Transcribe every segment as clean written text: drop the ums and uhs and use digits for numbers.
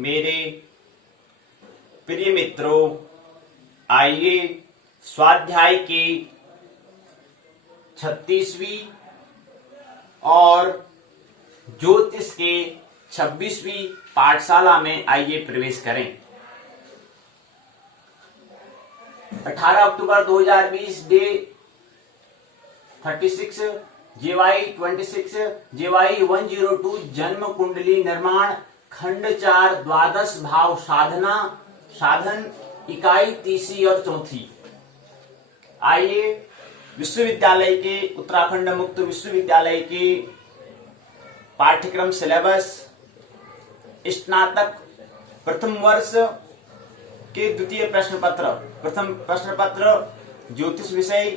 मेरे प्रिय मित्रों, आइए स्वाध्याय की 36वीं और ज्योतिष के 26वीं पाठशाला में आइए प्रवेश करें। 18 अक्टूबर 2020 डे 36 जेवाई 26 जेवाई 102 जन्म कुंडली निर्माण खंड 4 द्वादश भाव साधना साधन इकाई तीसरी और चौथी। आइए विश्वविद्यालय के उत्तराखंड मुक्त विश्वविद्यालय के पाठ्यक्रम सिलेबस स्नातक प्रथम वर्ष के द्वितीय प्रश्न पत्र, प्रथम प्रश्न पत्र ज्योतिष विषय।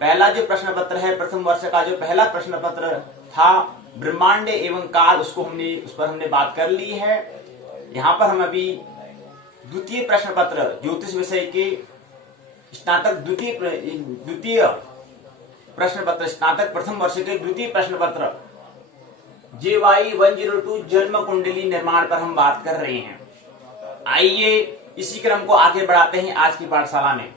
पहला जो प्रश्न पत्र है प्रथम वर्ष का, जो पहला प्रश्न पत्र था ब्रह्मांड एवं काल, उस पर हमने बात कर ली है। यहाँ पर हम अभी द्वितीय प्रश्न पत्र ज्योतिष विषय के स्नातक द्वितीय प्रश्न पत्र, स्नातक प्रथम वर्ष के द्वितीय प्रश्न पत्र जेवाई 102 जन्म कुंडली निर्माण पर हम बात कर रहे हैं। आइए इसी क्रम को आगे बढ़ाते हैं आज की पाठशाला में।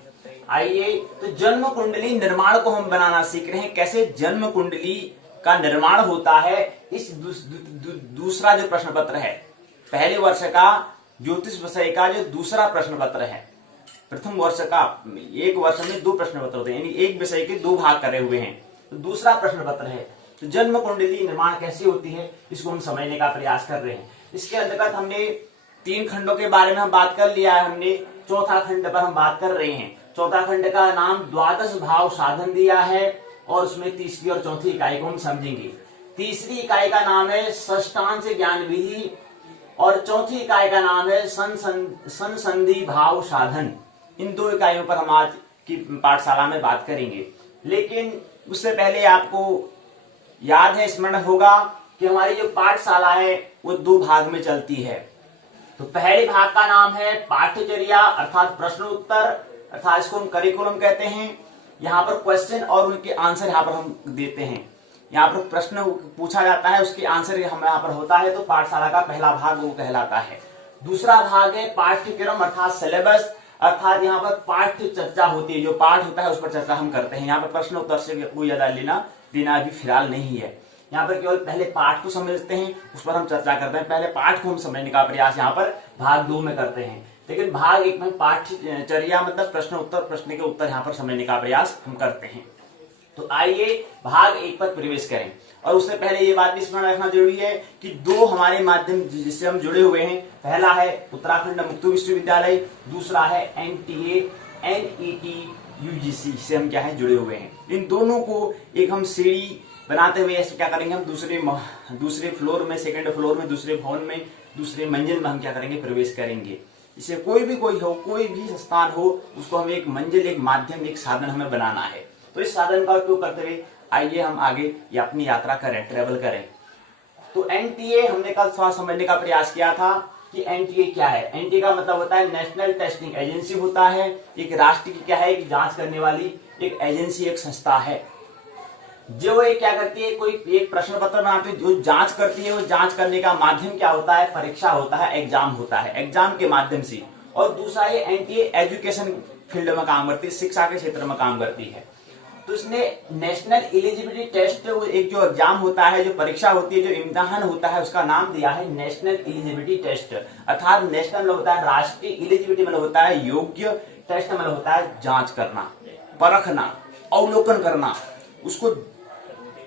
आइए तो जन्म कुंडली निर्माण को हम बनाना सीख रहे हैं, कैसे जन्म कुंडली का निर्माण होता है। इस दूसरा जो प्रश्न पत्र है, पहले वर्ष का ज्योतिष विषय का जो दूसरा प्रश्न पत्र है, प्रथम वर्ष का एक वर्ष में दो प्रश्न पत्र होते हैं, यानी एक विषय के दो भाग करे हुए हैं। तो दूसरा प्रश्न पत्र है तो जन्म कुंडली निर्माण कैसे होती है, इसको हम समझने का प्रयास कर रहे हैं। इसके अंतर्गत हमने 3 खंडों के बारे में हम बात कर लिया है, हमने चौथा खंड पर हम बात कर रहे हैं। चौथा खंड का नाम द्वादश भाव साधन दिया है और उसमें तीसरी और चौथी इकाई को हम समझेंगे। तीसरी इकाई का नाम है षष्टांश ज्ञान विधि और चौथी इकाई का नाम है संसंधि भाव साधन। इन 2 इकाइयों पर हम आज की पाठशाला में बात करेंगे। लेकिन उससे पहले आपको याद है, स्मरण होगा कि हमारी जो पाठशाला है वो 2 भाग में चलती है। तो पहले भाग का नाम है पाठ्यचर्या अर्थात प्रश्न उत्तर, अर्थात इसको हम करिकुलम कहते हैं। यहाँ पर क्वेश्चन और उनके आंसर यहाँ पर हम देते हैं। यहाँ पर प्रश्न पूछा जाता है, उसके आंसर हम यहाँ पर होता है, तो पाठशाला का पहला भाग वो कहलाता है। दूसरा भाग है पाठ्यक्रम अर्थात सिलेबस, अर्थात यहाँ पर पाठ्य चर्चा होती है, जो पाठ होता है उस पर चर्चा हम करते हैं। यहाँ पर प्रश्न उत्तर से कोई ज्यादा लेना देना अभी फिलहाल नहीं है। यहाँ पर केवल पहले पाठ को समझते हैं, उस पर हम चर्चा करते हैं। पहले पाठ को हम समझने का प्रयास यहाँ पर भाग 2 में करते हैं, लेकिन भाग 1 में पाठ्यचर्या मतलब प्रश्न उत्तर, प्रश्न के उत्तर यहाँ पर समझने का प्रयास हम करते हैं। तो आइए भाग 1 पर प्रवेश करें। और उससे पहले ये बात भी स्मरण रखना जरूरी है कि 2 हमारे माध्यम जिससे हम जुड़े हुए हैं, पहला है उत्तराखंड मुक्त विश्वविद्यालय, दूसरा है NTA NET UGC से हम क्या है जुड़े हुए हैं। इन दोनों को एक हम सीढ़ी बनाते हुए ऐसे क्या करेंगे, हम दूसरे फ्लोर में, सेकंड फ्लोर में, दूसरे भवन में, दूसरे मंजिल में हम क्या करेंगे, प्रवेश करेंगे। इसे कोई भी स्थान हो, उसको हमें एक मंजिल, एक माध्यम, एक साधन हमें बनाना है। तो इस साधन का उपयोग करते हुए आइए हम आगे अपनी यात्रा करें, ट्रेवल करें। तो NTA हमने कल थोड़ा समझने का प्रयास किया था कि NTA क्या है। NTA का मतलब होता है नेशनल टेस्टिंग एजेंसी होता है, एक राष्ट्र की क्या है, एक जांच करने वाली एक एजेंसी, एक संस्था है, जो ये क्या करती है, कोई एक प्रश्न पत्र बनाती है, जो जांच करती है। वो जांच करने का माध्यम क्या होता है, परीक्षा होता है, एग्जाम होता है, एग्जाम के माध्यम से। और दूसरा ये NTA एजुकेशन फील्ड में काम करती है, शिक्षा के क्षेत्र में काम करती है। तो इसने नेशनल एलिजिबिलिटी टेस्ट, एक जो एग्जाम होता है, जो परीक्षा होती है, जो इम्तिहान होता है, उसका नाम दिया है नेशनल एलिजिबिलिटी टेस्ट। अर्थात नेशनल में होता है राष्ट्रीय, एलिजिबिलिटी में होता है योग्य, टेस्ट में होता है जांच करना, परखना, अवलोकन करना,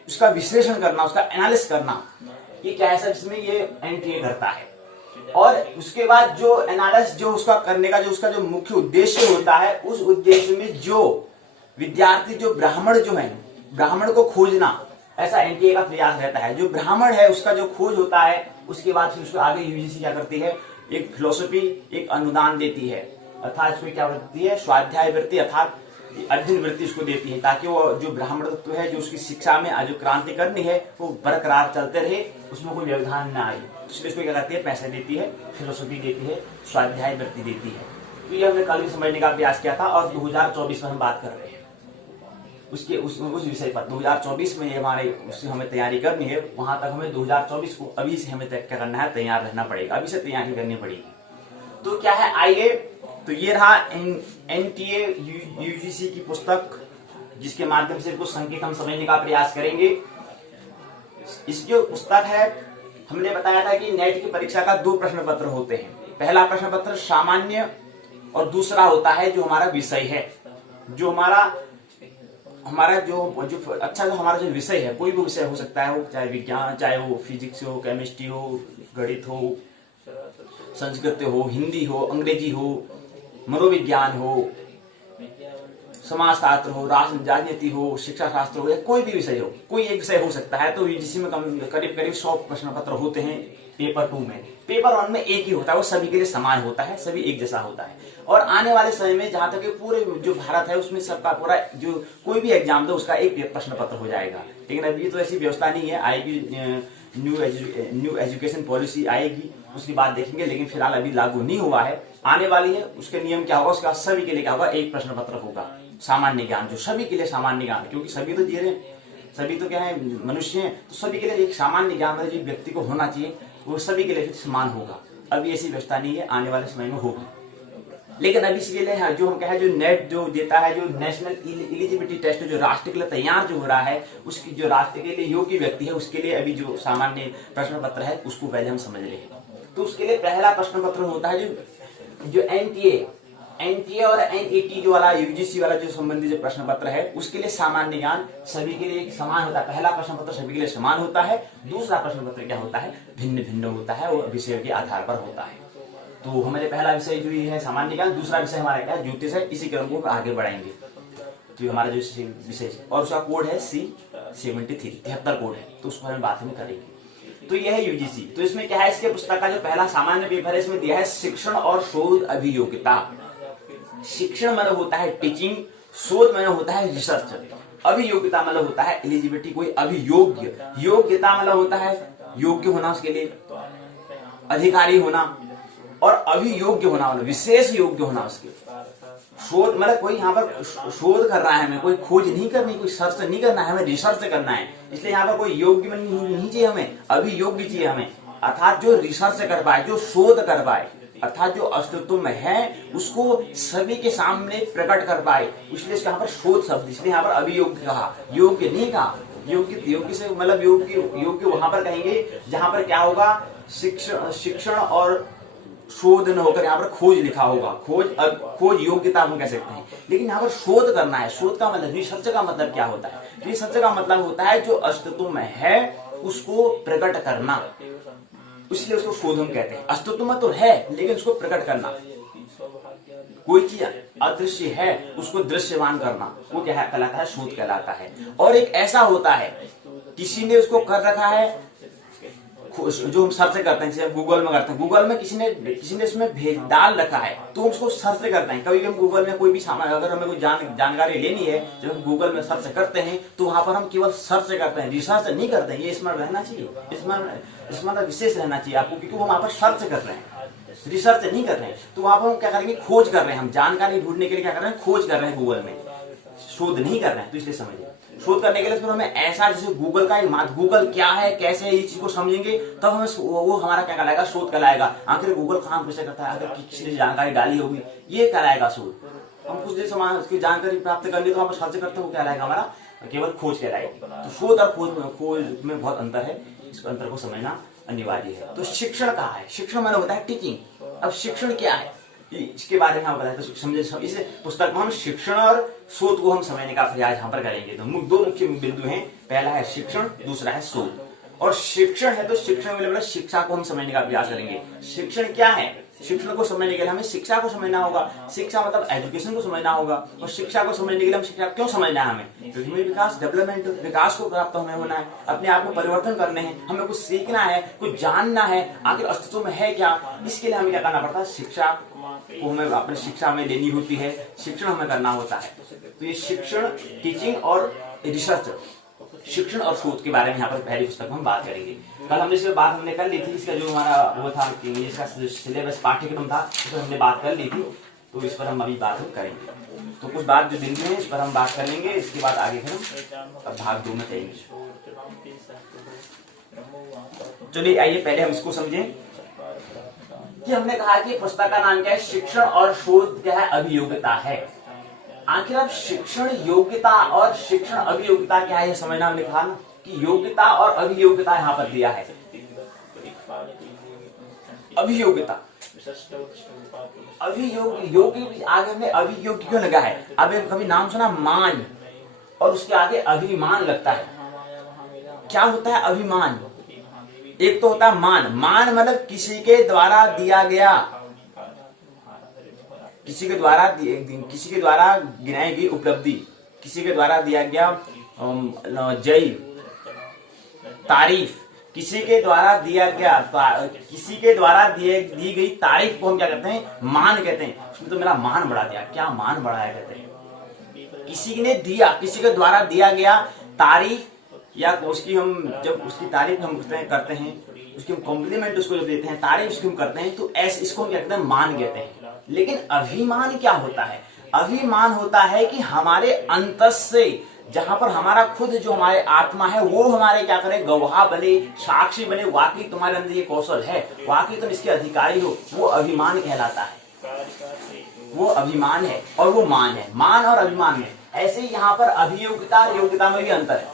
उसका विश्लेषण करना, उसका एनालिसिस करना। ये क्या है सर, इसमें ये NTA करता है। और उसके बाद जो एनालिसिस, जो उसका करने का उसका जो मुख्य उद्देश्य होता है, उस उद्देश्य में जो विद्यार्थी, जो ब्राह्मण जो है, ब्राह्मण को खोजना, ऐसा NTA का प्रयास रहता है। जो ब्राह्मण है उसका जो खोज होता है, उसके बाद फिर उसको आगे UGC क्या करती है, एक फिलोसफी, एक अनुदान देती है, अर्थात इसमें क्या करती है, स्वाध्याय वृत्ति अर्थात अध्ययन वृत्ति उसको देती है, ताकि वो जो ब्राह्मण तत्व है, जो उसकी शिक्षा में जो क्रांति करनी है, वो बरकरार चलते रहे, उसमें कोई व्यवधान न आए। इसलिए इसको क्या करती है, पैसे देती है, फिलोसफी देती है, स्वाध्याय वृत्ति देती है। तो ये हमने कल भी समझने का प्रयास किया था और 2024 में हम बात कर रहे हैं। उसके उस विषय पर 2024 में ये हमारे उससे हमें तैयारी करनी है। वहां तक हमें 2024 को अभी से हमें क्या करना है, तैयार रहना पड़ेगा, अभी से तैयारी करनी पड़ेगी। तो क्या है, आइए, तो ये रहा एनटीए यूजीसी की पुस्तक, जिसके माध्यम से कुछ संकेत हम समझने का प्रयास करेंगे। इस जो पुस्तक है, हमने बताया था कि नेट की परीक्षा का 2 प्रश्न पत्र होते हैं। पहला प्रश्न पत्र सामान्य और दूसरा होता है जो हमारा विषय है, जो हमारा जो अच्छा, जो हमारा जो विषय है, कोई भी विषय हो सकता है, वो चाहे विज्ञान, चाहे वो फिजिक्स हो, केमिस्ट्री हो, गणित हो, संस्कृत हो, हिंदी हो, अंग्रेजी हो, मनोविज्ञान हो, समाजशास्त्र हो, राजनीति हो, शिक्षा शास्त्र हो, या कोई भी विषय हो, कोई एक विषय हो सकता है। तो यूजीसी में करीब 100 प्रश्न पत्र होते हैं पेपर 2 में। पेपर 1 में एक ही होता है, वो सभी के लिए समान होता है, सभी एक जैसा होता है। और आने वाले समय में जहां तक पूरे जो भारत है उसमें सबका पूरा जो कोई भी एग्जाम दो उसका एक प्रश्न पत्र हो जाएगा। लेकिन अभी तो ऐसी व्यवस्था नहीं है, आएगी न्यू एजुकेशन पॉलिसी आएगी, उसकी बात देखेंगे, लेकिन फिलहाल अभी लागू नहीं हुआ है, आने वाली है। उसके नियम क्या होगा, उसका सभी के लिए क्या होगा, एक प्रश्न पत्र होगा सामान्य ज्ञान, जो सभी के लिए सामान्य ज्ञान, क्योंकि सभी तो जी रहे हैं, सभी तो क्या है, मनुष्य हैं, तो सभी के लिए एक सामान्य ज्ञान जो व्यक्ति को होना चाहिए वो सभी के लिए समान होगा। अभी ऐसी व्यवस्था नहीं है, आने वाले समय में होगी। लेकिन अभी इसके लिए जो हम कहें, जो नेट जो देता है, जो नेशनल एलिजिबिलिटी टेस्ट, जो राष्ट्र के लिए तैयार जो हो रहा है, उसकी जो राष्ट्र के लिए योग्य व्यक्ति है, उसके लिए अभी जो सामान्य प्रश्न पत्र है उसको पहले हम समझ रहे हैं। तो उसके लिए पहला प्रश्न पत्र होता है जो एनटीए और एनईटी जो वाला यूजीसी वाला जो संबंधित जो प्रश्न पत्र है, उसके लिए सामान्य ज्ञान सभी के लिए एक समान होता है। पहला प्रश्न पत्र सभी के लिए समान होता है, दूसरा प्रश्न पत्र क्या होता है, भिन्न भिन्न होता है, और विषय के आधार पर होता है। तो हमारे पहला विषय जो है सामान्य ज्ञान, दूसरा विषय हमारा क्या है, ज्योतिष है। इसी क्रम को आगे बढ़ाएंगे। तो हमारा जो विषय और उसका कोड है C73, 73 कोड है, तो उसको हम बात में करेंगे। तो यह है यूजीसी। तो इसमें क्या है, इसके पुस्तक का जो पहला सामान्य पेपर है, इसमें दिया है शिक्षण और शोध अभियोग्यता। शिक्षण मतलब होता है टीचिंग, शोध मतलब होता है रिसर्च, अभियोग्यता मतलब होता है एलिजिबिलिटी, कोई अभियोग्य, योग्यता मतलब होता है योग्य होना, उसके लिए अधिकारी होना, और अभियोग्य होना मतलब विशेष योग्य होना उसके। शोध मतलब कोई यहाँ पर शोध कर रहा है, हमें कोई खोज नहीं करनी, कोई सर्च नहीं करना है, हमें रिसर्च करना है। इसलिए यहाँ पर कोई योग्य नहीं चाहिए हमें, अभियोग्य चाहिए हमें, अर्थात जो रिसर्च कर पाए, जो शोध कर पाए, अर्थात जो अस्तित्व में है उसको सभी के सामने प्रकट कर पाए, इसलिए यहाँ पर शोध शब्द, इसलिए यहाँ पर अभियोग्य कहा, योग्य नहीं कहा। योग्य से मतलब योग्य वहां पर कहेंगे जहां पर क्या होगा, शिक्षण और शोध न होकर यहाँ पर खोज लिखा होगा। खोज योग्यता हम कह सकते हैं, लेकिन यहाँ पर शोध करना है। शोध का मतलब, रिसर्च का मतलब क्या होता है, रिसर्च का मतलब होता है जो अस्तित्व में है उसको प्रकट करना, इसलिए उसको शोध हम कहते हैं। अस्तित्व में तो है लेकिन उसको प्रकट करना, कोई चीज अदृश्य है उसको दृश्यमान करना, वो क्या है, कहलाता है, शोध कहलाता है। और एक ऐसा होता है किसी ने उसको कर रखा है, जो हम सर्च करते हैं, जैसे गूगल में करते हैं, गूगल में किसी ने उसमें भेज डाल रखा है तो उसको सर्च करते हैं। कभी हम गूगल में कोई भी सामान, अगर हमें कोई जानकारी लेनी है, जब हम गूगल में सर्च करते हैं तो वहां पर हम केवल सर्च करते हैं, रिसर्च नहीं करते हैं। ये स्मरण रहना चाहिए, स्मरण विशेष रहना चाहिए आपको, क्योंकि हम वहां पर सर्च कर रहे हैं, रिसर्च नहीं कर रहे हैं। तो वहां पर हम क्या करेंगे, खोज कर रहे हैं, हम जानकारी ढूंढने के लिए क्या कर रहे हैं, खोज कर रहे हैं गूगल में, शोध नहीं कर रहे हैं। तो इसलिए समझिए, शोध करने के लिए तो हमें ऐसा, जैसे गूगल का गूगल क्या है, कैसे है, इस चीज को समझेंगे तब हमें वो हमारा क्या कहलाएगा, शोध कहलाएगा। आखिर गूगल काम कैसे करता है, अगर किसी ने जानकारी डाली होगी, ये कहलाएगा शोध। हम कुछ देर समान उसकी जानकारी प्राप्त कर लिए तो हम सर्च करते हैं, वो कहलाएगा हमारा केवल खोज कहलाएगी। तो शोध और खोज में बहुत अंतर है, इस अंतर को समझना अनिवार्य है। तो शिक्षण कहा है, शिक्षण माने होता है टीचिंग। अब शिक्षण क्या है इसके बारे में हम बताएं, तो समझे, इस पुस्तक में हम शिक्षण और शोध को हम समझने का प्रयास यहाँ पर करेंगे। तो 2 मुख्य बिंदु हैं, पहला है शिक्षण, दूसरा है शोध। और शिक्षण है तो शिक्षण मतलब शिक्षा को हम समझने का प्रयास करेंगे। शिक्षण क्या है, शिक्षण को समझने के लिए हमें शिक्षा को समझना होगा। शिक्षा मतलब एजुकेशन को समझना होगा, और शिक्षा को समझने के लिए हम शिक्षा क्यों समझना है हमें, क्योंकि हमें विकास, डेवलपमेंट, विकास को प्राप्त हमें होना है, अपने आप में परिवर्तन करने हैं, हमें कुछ सीखना है, कुछ जानना है, आखिर अस्तित्व में है क्या। इसके लिए हमें क्या करना पड़ता है, शिक्षा को हमें अपनी शिक्षा में लेनी होती है, शिक्षण हमें करना होता है। तो ये शिक्षण, टीचिंग और रिसर्च, शिक्षण और शोध के बारे में यहाँ पर पहली पुस्तक में हम बात करेंगे। कल हमने इसमें बात कर ली थी, इसका जो हमारा वो था, इसका सिलेबस पाठ्यक्रम था, उसमें हमने बात कर ली थी। तो इस पर हम अभी बात करेंगे। तो कुछ बात जो दिन में है इस पर हम बात कर लेंगे, इसके बाद आगे फिर हम भाग 2 में करेंगे। चलिए आइए पहले हम इसको समझें कि हमने कहा कि पुस्तक का नाम क्या है, शिक्षण और शोध क्या है, अभियोग्यता है। आखिर अब शिक्षण योग्यता और शिक्षण अभियोग्यता क्या है, ये समझना हमने कहा ना कि योग्यता और अभियोग्यता यहाँ पर दिया है। अभियोग्यता योग्य आगे हमने अभियोग्य क्यों लगा है, अब कभी नाम सुना मान और उसके आगे अभिमान लगता है। क्या होता है अभिमान? एक तो होता है मान, मान मतलब किसी के द्वारा दिया गया, किसी के द्वारा गिनाई गई उपलब्धि, किसी के द्वारा दिया गया जय, तारीफ, किसी के द्वारा दिया गया, किसी के द्वारा दी गई तारीफ को हम क्या कहते हैं, मान कहते हैं। उसने तो मेरा मान बढ़ा दिया, क्या मान बढ़ाया कहते हैं। किसी ने दिया, किसी के द्वारा दिया गया तारीफ, या उसकी हम जब उसकी तारीफ हम करते हैं, उसकी हम कॉम्प्लीमेंट उसको जो देते हैं, तारीफ उसकी हम करते हैं, तो ऐसे इसको हम क्या कहते हैं, मान कहते हैं। लेकिन अभिमान क्या होता है? अभिमान होता है कि हमारे अंतस से, जहां पर हमारा खुद जो हमारे आत्मा है वो हमारे क्या करे, गवाह बने, साक्षी बने, वाकई तुम्हारे अंदर ये कौशल है, वाकई तुम इसके अधिकारी हो, वो अभिमान कहलाता है। वो अभिमान है और वो मान है, मान और अभिमान में। ऐसे ही यहाँ पर अभियोग्यता योग्यता में भी अंतर है,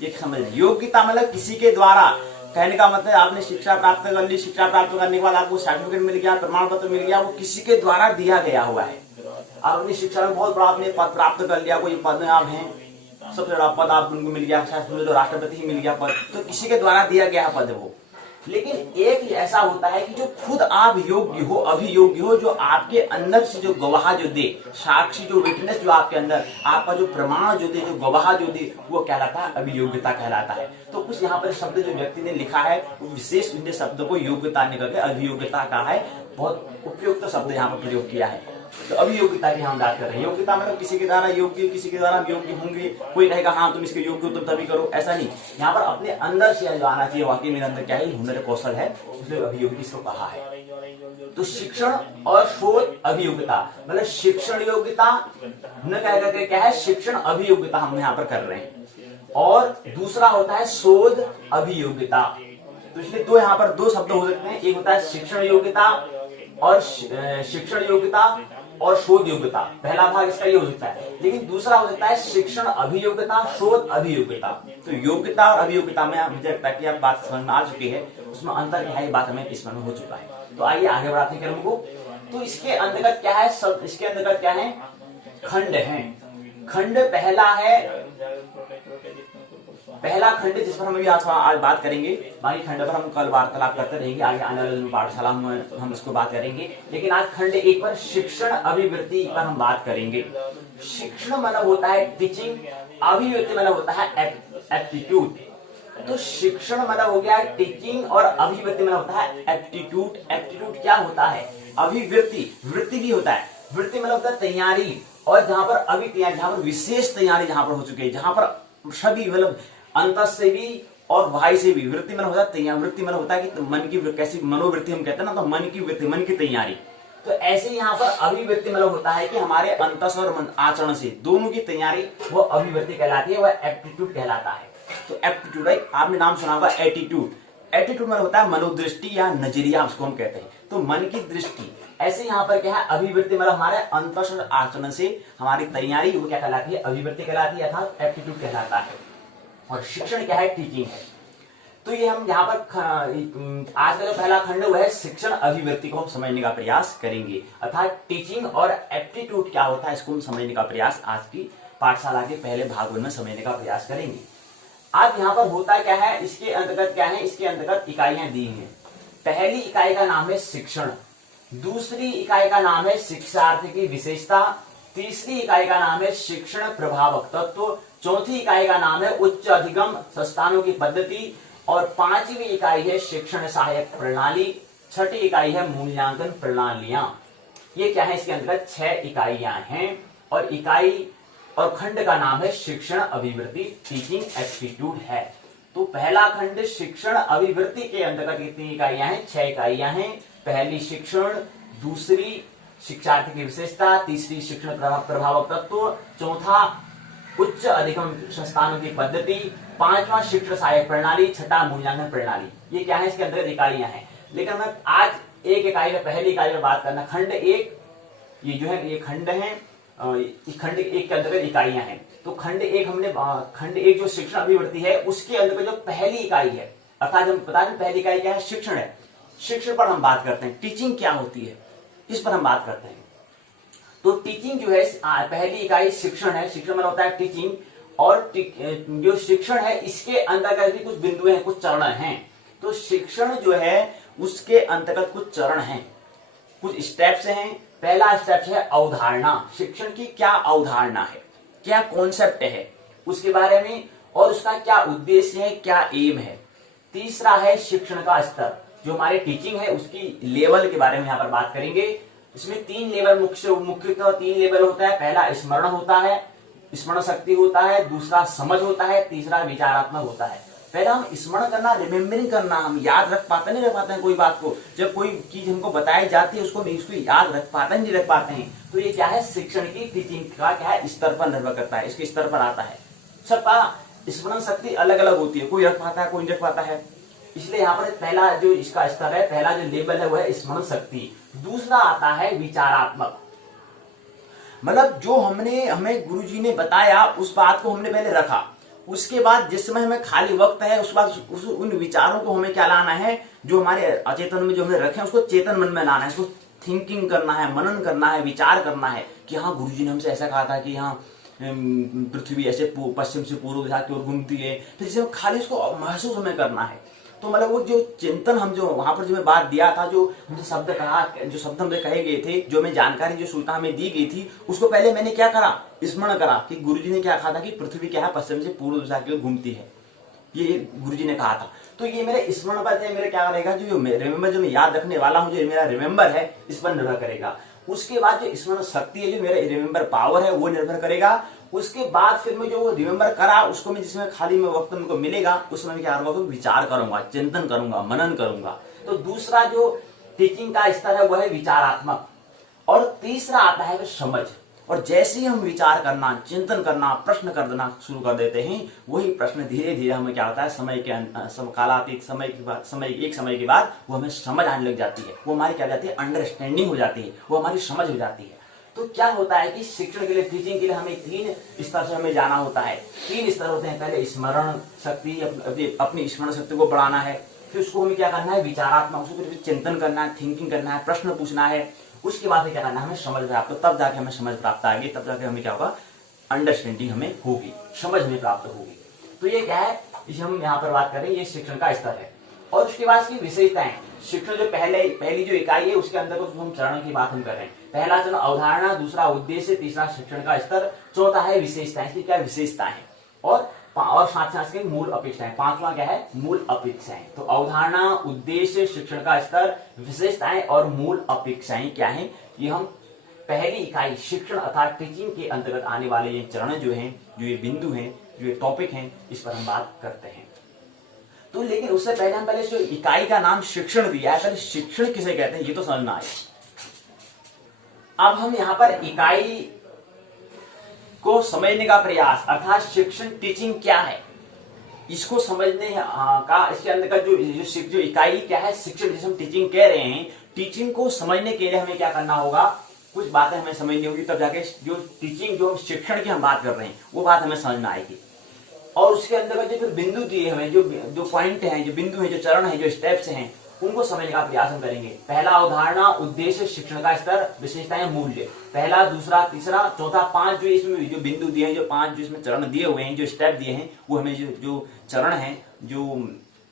ये समझ। योग्यता मतलब किसी के द्वारा, कहने का मतलब आपने शिक्षा प्राप्त कर ली, शिक्षा प्राप्त करने के बाद आपको सर्टिफिकेट मिल गया, प्रमाण पत्र मिल गया, वो किसी के द्वारा दिया गया हुआ है। आप अपनी शिक्षा में बहुत बड़ा आपने पद प्राप्त कर लिया, कोई पद में आप हैं, सबसे बड़ा पद आपको मिल गया, शायद तो राष्ट्रपति ही मिल गया पद, तो किसी के द्वारा दिया गया पद है वो। लेकिन एक ऐसा होता है कि जो खुद आप योग्य हो, अभियोग्य हो, जो आपके अंदर से जो गवाह जो दे, साक्षी जो विटनेस जो आपके अंदर, आपका जो प्रमाण जो दे, जो गवाह जो दे, वो कहलाता है अभियोग्यता कहलाता है। तो कुछ यहाँ पर शब्द जो व्यक्ति ने लिखा है, विशेष शब्द को योग्यता निकल के अभियोग्यता का है, बहुत उपयुक्त शब्द यहाँ पर प्रयोग किया है। तो अभियोग्यता की हम बात कर रहे हैं। योग्यता मतलब किसी के द्वारा योग्य, किसी के द्वारा योग्य होंगे, कोई कहेगा हाँ तुम इसके योग्य हो तुम तभी करो, ऐसा नहीं। यहाँ पर अपने अंदर से जो आना चाहिए, वाकई मेरे अंदर क्या है, हुनर कौशल है, इसलिए अभियोग्य इसको कहा है। तो शिक्षण और शोध अभियोग्यता मतलब शिक्षण योग्यता, हमने क्या है, शिक्षण अभियोग्यता हम यहाँ पर कर रहे हैं। और दूसरा होता है शोध अभियोग्यता। तो इसलिए दो यहाँ पर दो शब्द हो सकते हैं, एक होता है शिक्षण योग्यता और शिक्षण योग्यता और शोध योग्यता, पहला भाग इसका ये हो सकता है। लेकिन दूसरा हो सकता है शिक्षण अभियोग्यता, शोध अभियोग्यता। तो योग्यता और अभियोग्यता में मुझे लगता है कि आप बात समझ में आ चुकी है, उसमें अंतर क्या है, ये बात हमें इसमें हो चुका है। तो आइए आगे बढ़ाते हैं क्रम को। तो इसके अंतर्गत क्या है, सब इसके अंतर्गत क्या है, खंड है। खंड पहला है, पहला खंड जिस पर हम अभी आज बात करेंगे, बाकी खंड पर हम कल वार्तालाप करते रहेंगे, आगे आने वाले पाठशाला में हम इसको बात करेंगे। लेकिन आज खंड 1 पर शिक्षण अभिवृत्ति पर हम बात करेंगे। शिक्षण मतलब होता है टीचिंग, अभिवृत्ति मतलब होता है एप्टीट्यूड। तो शिक्षण मतलब हो गया टीचिंग और अभिवृत्ति मतलब होता है एप्टीट्यूड। एप्टीट्यूड क्या होता है, अभिवृत्ति, वृत्ति भी होता है, वृत्ति मतलब होता है तैयारी, और जहां पर अभी तैयारी, जहां पर विशेष तैयारी जहां पर हो चुकी है, जहां पर सभी मतलब अंतस से भी और बाह्य से भी, वृत्ति मन होता है तैयारी, वृत्ति मन होता है कि मन की कैसी मनोवृत्ति हम कहते हैं ना, तो मन की वृत्ति, मन की तैयारी। तो ऐसे यहाँ पर अभिवृत्ति मतलब होता है कि हमारे अंतस और आचरण से दोनों की तैयारी, वो अभिवृत्ति कहलाती है, वह एप्टीट्यूड कहलाता है। तो एप्टीट्यूड है, आपने नाम सुना होगा एटीट्यूड। एटीट्यूड मतलब होता है मनोदृष्टि या नजरिया, उसको हम कहते हैं, तो मन की दृष्टि। ऐसे यहाँ पर क्या है, अभिवृत्ति मतलब हमारे अंतस और आचरण से हमारी तैयारी, वो क्या कहलाती है, अभिवृत्ति कहलाती है, अर्थात एप्टीट्यूड कहलाता है। और शिक्षण क्या है, टीचिंग है। तो ये हम यहाँ पर आज का जो पहला खंड हुआ है, शिक्षण अभिवृत्ति को हम समझने का प्रयास करेंगे, अर्थात टीचिंग और एप्टीट्यूड क्या होता है, इसको हम समझने का प्रयास आज की पाठशाला के पहले भाग में समझने का प्रयास करेंगे। आज यहाँ पर होता क्या है, इसके अंतर्गत क्या है, इसके अंतर्गत इकाइयां दी हैं। पहली इकाई का नाम है शिक्षण, दूसरी इकाई का नाम है शिक्षार्थी की विशेषता, तीसरी इकाई का नाम है शिक्षण प्रभावक तत्व, चौथी इकाई का नाम है उच्च अधिगम संस्थानों की पद्धति, और पांचवी इकाई है शिक्षण सहायक प्रणाली, छठी इकाई है मूल्यांकन प्रणालियां। ये क्या है, इसके अंतर्गत 6 इकाइयां हैं, और इकाई और खंड का नाम है शिक्षण अभिवृत्ति, टीचिंग एप्टीट्यूड है। तो पहला खंड शिक्षण अभिवृत्ति के अंतर्गत कितनी इकाइयां हैं, 6 इकाइयां हैं। पहली शिक्षण, दूसरी शिक्षार्थी की विशेषता, तीसरी शिक्षण प्रभावक तत्व, चौथा उच्च अधिगम संस्थानों की पद्धति, पांचवा शिक्षण सहायक प्रणाली, छठा मूल्यांकन प्रणाली। ये क्या है, इसके अंतर्गत इकाइयां हैं। लेकिन मैं आज एक इकाई में, पहली इकाई में बात करना, खंड एक, ये जो है ये खंड है, खंड एक के अंतर्गत इकाइयां हैं। तो खंड एक जो शिक्षण अभिवृत्ति है उसके अंतर्गत जो पहली इकाई है, अर्थात हम बता दें पहली इकाई क्या है, शिक्षण है। शिक्षण पर हम बात करते हैं, टीचिंग क्या होती है इस पर हम बात करते हैं। तो टीचिंग जो है, पहली इकाई शिक्षण है। शिक्षण मतलब होता है टीचिंग, और जो शिक्षण है इसके अंतर्गत भी कुछ बिंदु हैं, कुछ चरण हैं। तो शिक्षण जो है उसके अंतर्गत कुछ चरण हैं, कुछ स्टेप्स हैं। पहला स्टेप है अवधारणा, शिक्षण की क्या अवधारणा है, क्या कॉन्सेप्ट है उसके बारे में, और उसका क्या उद्देश्य है, क्या एम है। तीसरा है शिक्षण का स्तर, जो हमारी टीचिंग है उसकी लेवल के बारे में यहाँ पर बात करेंगे। इसमें तीन लेवल, मुख्यतः तीन लेवल होता है। पहला स्मरण होता है, स्मरण शक्ति होता है, दूसरा समझ होता है, तीसरा विचारात्मक होता है। पहला हम स्मरण करना, रिमेम्बरिंग करना, हम याद रख पाते नहीं रख पाते हैं कोई बात को। जब कोई चीज हमको बताई जाती है उसको याद रख पाते नहीं रख पाते हैं। तो ये क्या है, शिक्षण की टीचिंग का क्या है, स्तर पर निर्भर करता है, इसके स्तर पर आता है। सबका स्मरण शक्ति अलग अलग होती है, कोई रख पाता है कोई नहीं रख पाता है। इसलिए यहाँ पर पहला जो इसका स्तर है, पहला जो लेवल है वो है स्मरण शक्ति। दूसरा आता है विचारात्मक, मतलब जो हमें गुरुजी ने बताया उस बात को हमने पहले रखा, उसके बाद जिस समय हमें खाली वक्त है उस बाद उन विचारों को हमें क्या लाना है, जो हमारे अचेतन में जो हमने रखे हैं उसको चेतन मन में लाना है, उसको थिंकिंग करना है, मनन करना है, विचार करना है कि हाँ गुरुजी ने हमसे ऐसा कहा था कि हाँ पृथ्वी ऐसे पश्चिम से पूर्व दिशा की ओर घूमती है। तो जिसे खाली उसको महसूस हमें करना है। तो मतलब वो जो चिंतन हम जो वहां पर जो मैं बात दिया था, जो हमने शब्द कहा, जो शब्द हमने कहे गए थे, जो मैं जानकारी जो सूचना हमें दी गई थी, उसको पहले मैंने क्या करा, स्मरण करा कि गुरुजी ने क्या कहा था कि पृथ्वी क्या है, पश्चिम से पूर्व दिशा की ओर घूमती है, ये गुरुजी ने कहा था। तो ये मेरे स्मरण पर मेरे क्या करेगा, जो रिमेम्बर, जो मैं याद रखने वाला हूँ, जो मेरा रिमेम्बर है इस पर निर्भर करेगा। उसके बाद जो स्मरण शक्ति है, जो मेरा रिमेम्बर पावर है, वो निर्भर करेगा। उसके बाद फिर मैं जो रिमेम्बर करा उसको मैं जिसमें खाली में वक्त मुझको मिलेगा उसमें मैं क्या करूंगा, तो विचार करूंगा, चिंतन करूंगा, मनन करूंगा। तो दूसरा जो टीचिंग का स्तर है वो है विचारात्मक, और तीसरा आता है समझ। और जैसे ही हम विचार करना, चिंतन करना, प्रश्न करना शुरू कर देते हैं, वही प्रश्न धीरे धीरे हमें क्या होता है, समय के कालातीत समय के बाद, एक समय के बाद वो हमें समझ आने लग जाती है, वो हमारी क्या जाती है, अंडरस्टैंडिंग हो जाती है, वो हमारी समझ हो जाती है। तो क्या होता है कि शिक्षण के लिए, टीचिंग के लिए हमें तीन स्तर से हमें जाना होता है। तीन स्तर होते हैं, पहले स्मरण शक्ति, अपनी स्मरण शक्ति को बढ़ाना है, फिर उसको हमें क्या करना है, विचारात्मक, उसको चिंतन करना है, थिंकिंग करना है, प्रश्न पूछना है, उसके बाद क्या करना है, हमें समझ प्राप्त, तब जाके हमें समझ प्राप्त आएगी, तब जाके हमें क्या होगा, अंडरस्टैंडिंग हमें होगी, समझ हमें प्राप्त होगी। तो ये क्या है, इसे हम यहाँ पर बात करें, ये शिक्षण का स्तर है। और उसके बाद की विशेषताएं, शिक्षण जो पहली जो इकाई है उसके अंदर कुछ हम चरण की बात हम कर रहे हैं। पहला चरण अवधारणा, दूसरा उद्देश्य, तीसरा शिक्षण का स्तर, चौथा है विशेषताएं, इसकी क्या विशेषताएं हैं, और साथ साथ के मूल अपेक्षाएं, पांचवा क्या है, मूल अपेक्षाएं। तो अवधारणा, उद्देश्य, शिक्षण का स्तर, विशेषताएं और मूल अपेक्षाएं क्या है, ये हम पहली इकाई शिक्षण अर्थात टीचिंग के अंतर्गत आने वाले ये चरण जो हैं, जो ये बिंदु हैं, जो ये टॉपिक हैं, इस पर हम बात करते हैं। तो लेकिन उससे पहले हम पहले जो इकाई का नाम शिक्षण दिया है, पहले शिक्षण किसे कहते हैं ये तो समझना है। अब हम यहाँ पर इकाई को समझने का प्रयास, अर्थात शिक्षण टीचिंग क्या है, इसको समझने का, इसके अंदर का जो इकाई क्या है, शिक्षण जिसे हम टीचिंग कह रहे हैं, टीचिंग को समझने के लिए हमें क्या करना होगा, कुछ बातें हमें समझनी होगी, तब जाके जो टीचिंग, जो शिक्षण की हम बात कर रहे हैं वो बात हमें समझ में आएगी। और उसके अंदर का जो फिर बिंदु दिए हमें, जो पॉइंट हैं, जो बिंदु हैं, जो चरण हैं, जो स्टेप्स हैं, उनको समझने का प्रयास हम करेंगे। पहला अवधारणा, उद्देश्य, शिक्षण का स्तर, विशेषताएं, मूल्य, पहला, दूसरा, तीसरा, चौथा, पांच जो इसमें जो बिंदु दिए हैं, जो पांच जो इसमें चरण दिए हुए हैं, जो स्टेप दिए हैं, वो हमें जो चरण हैं, जो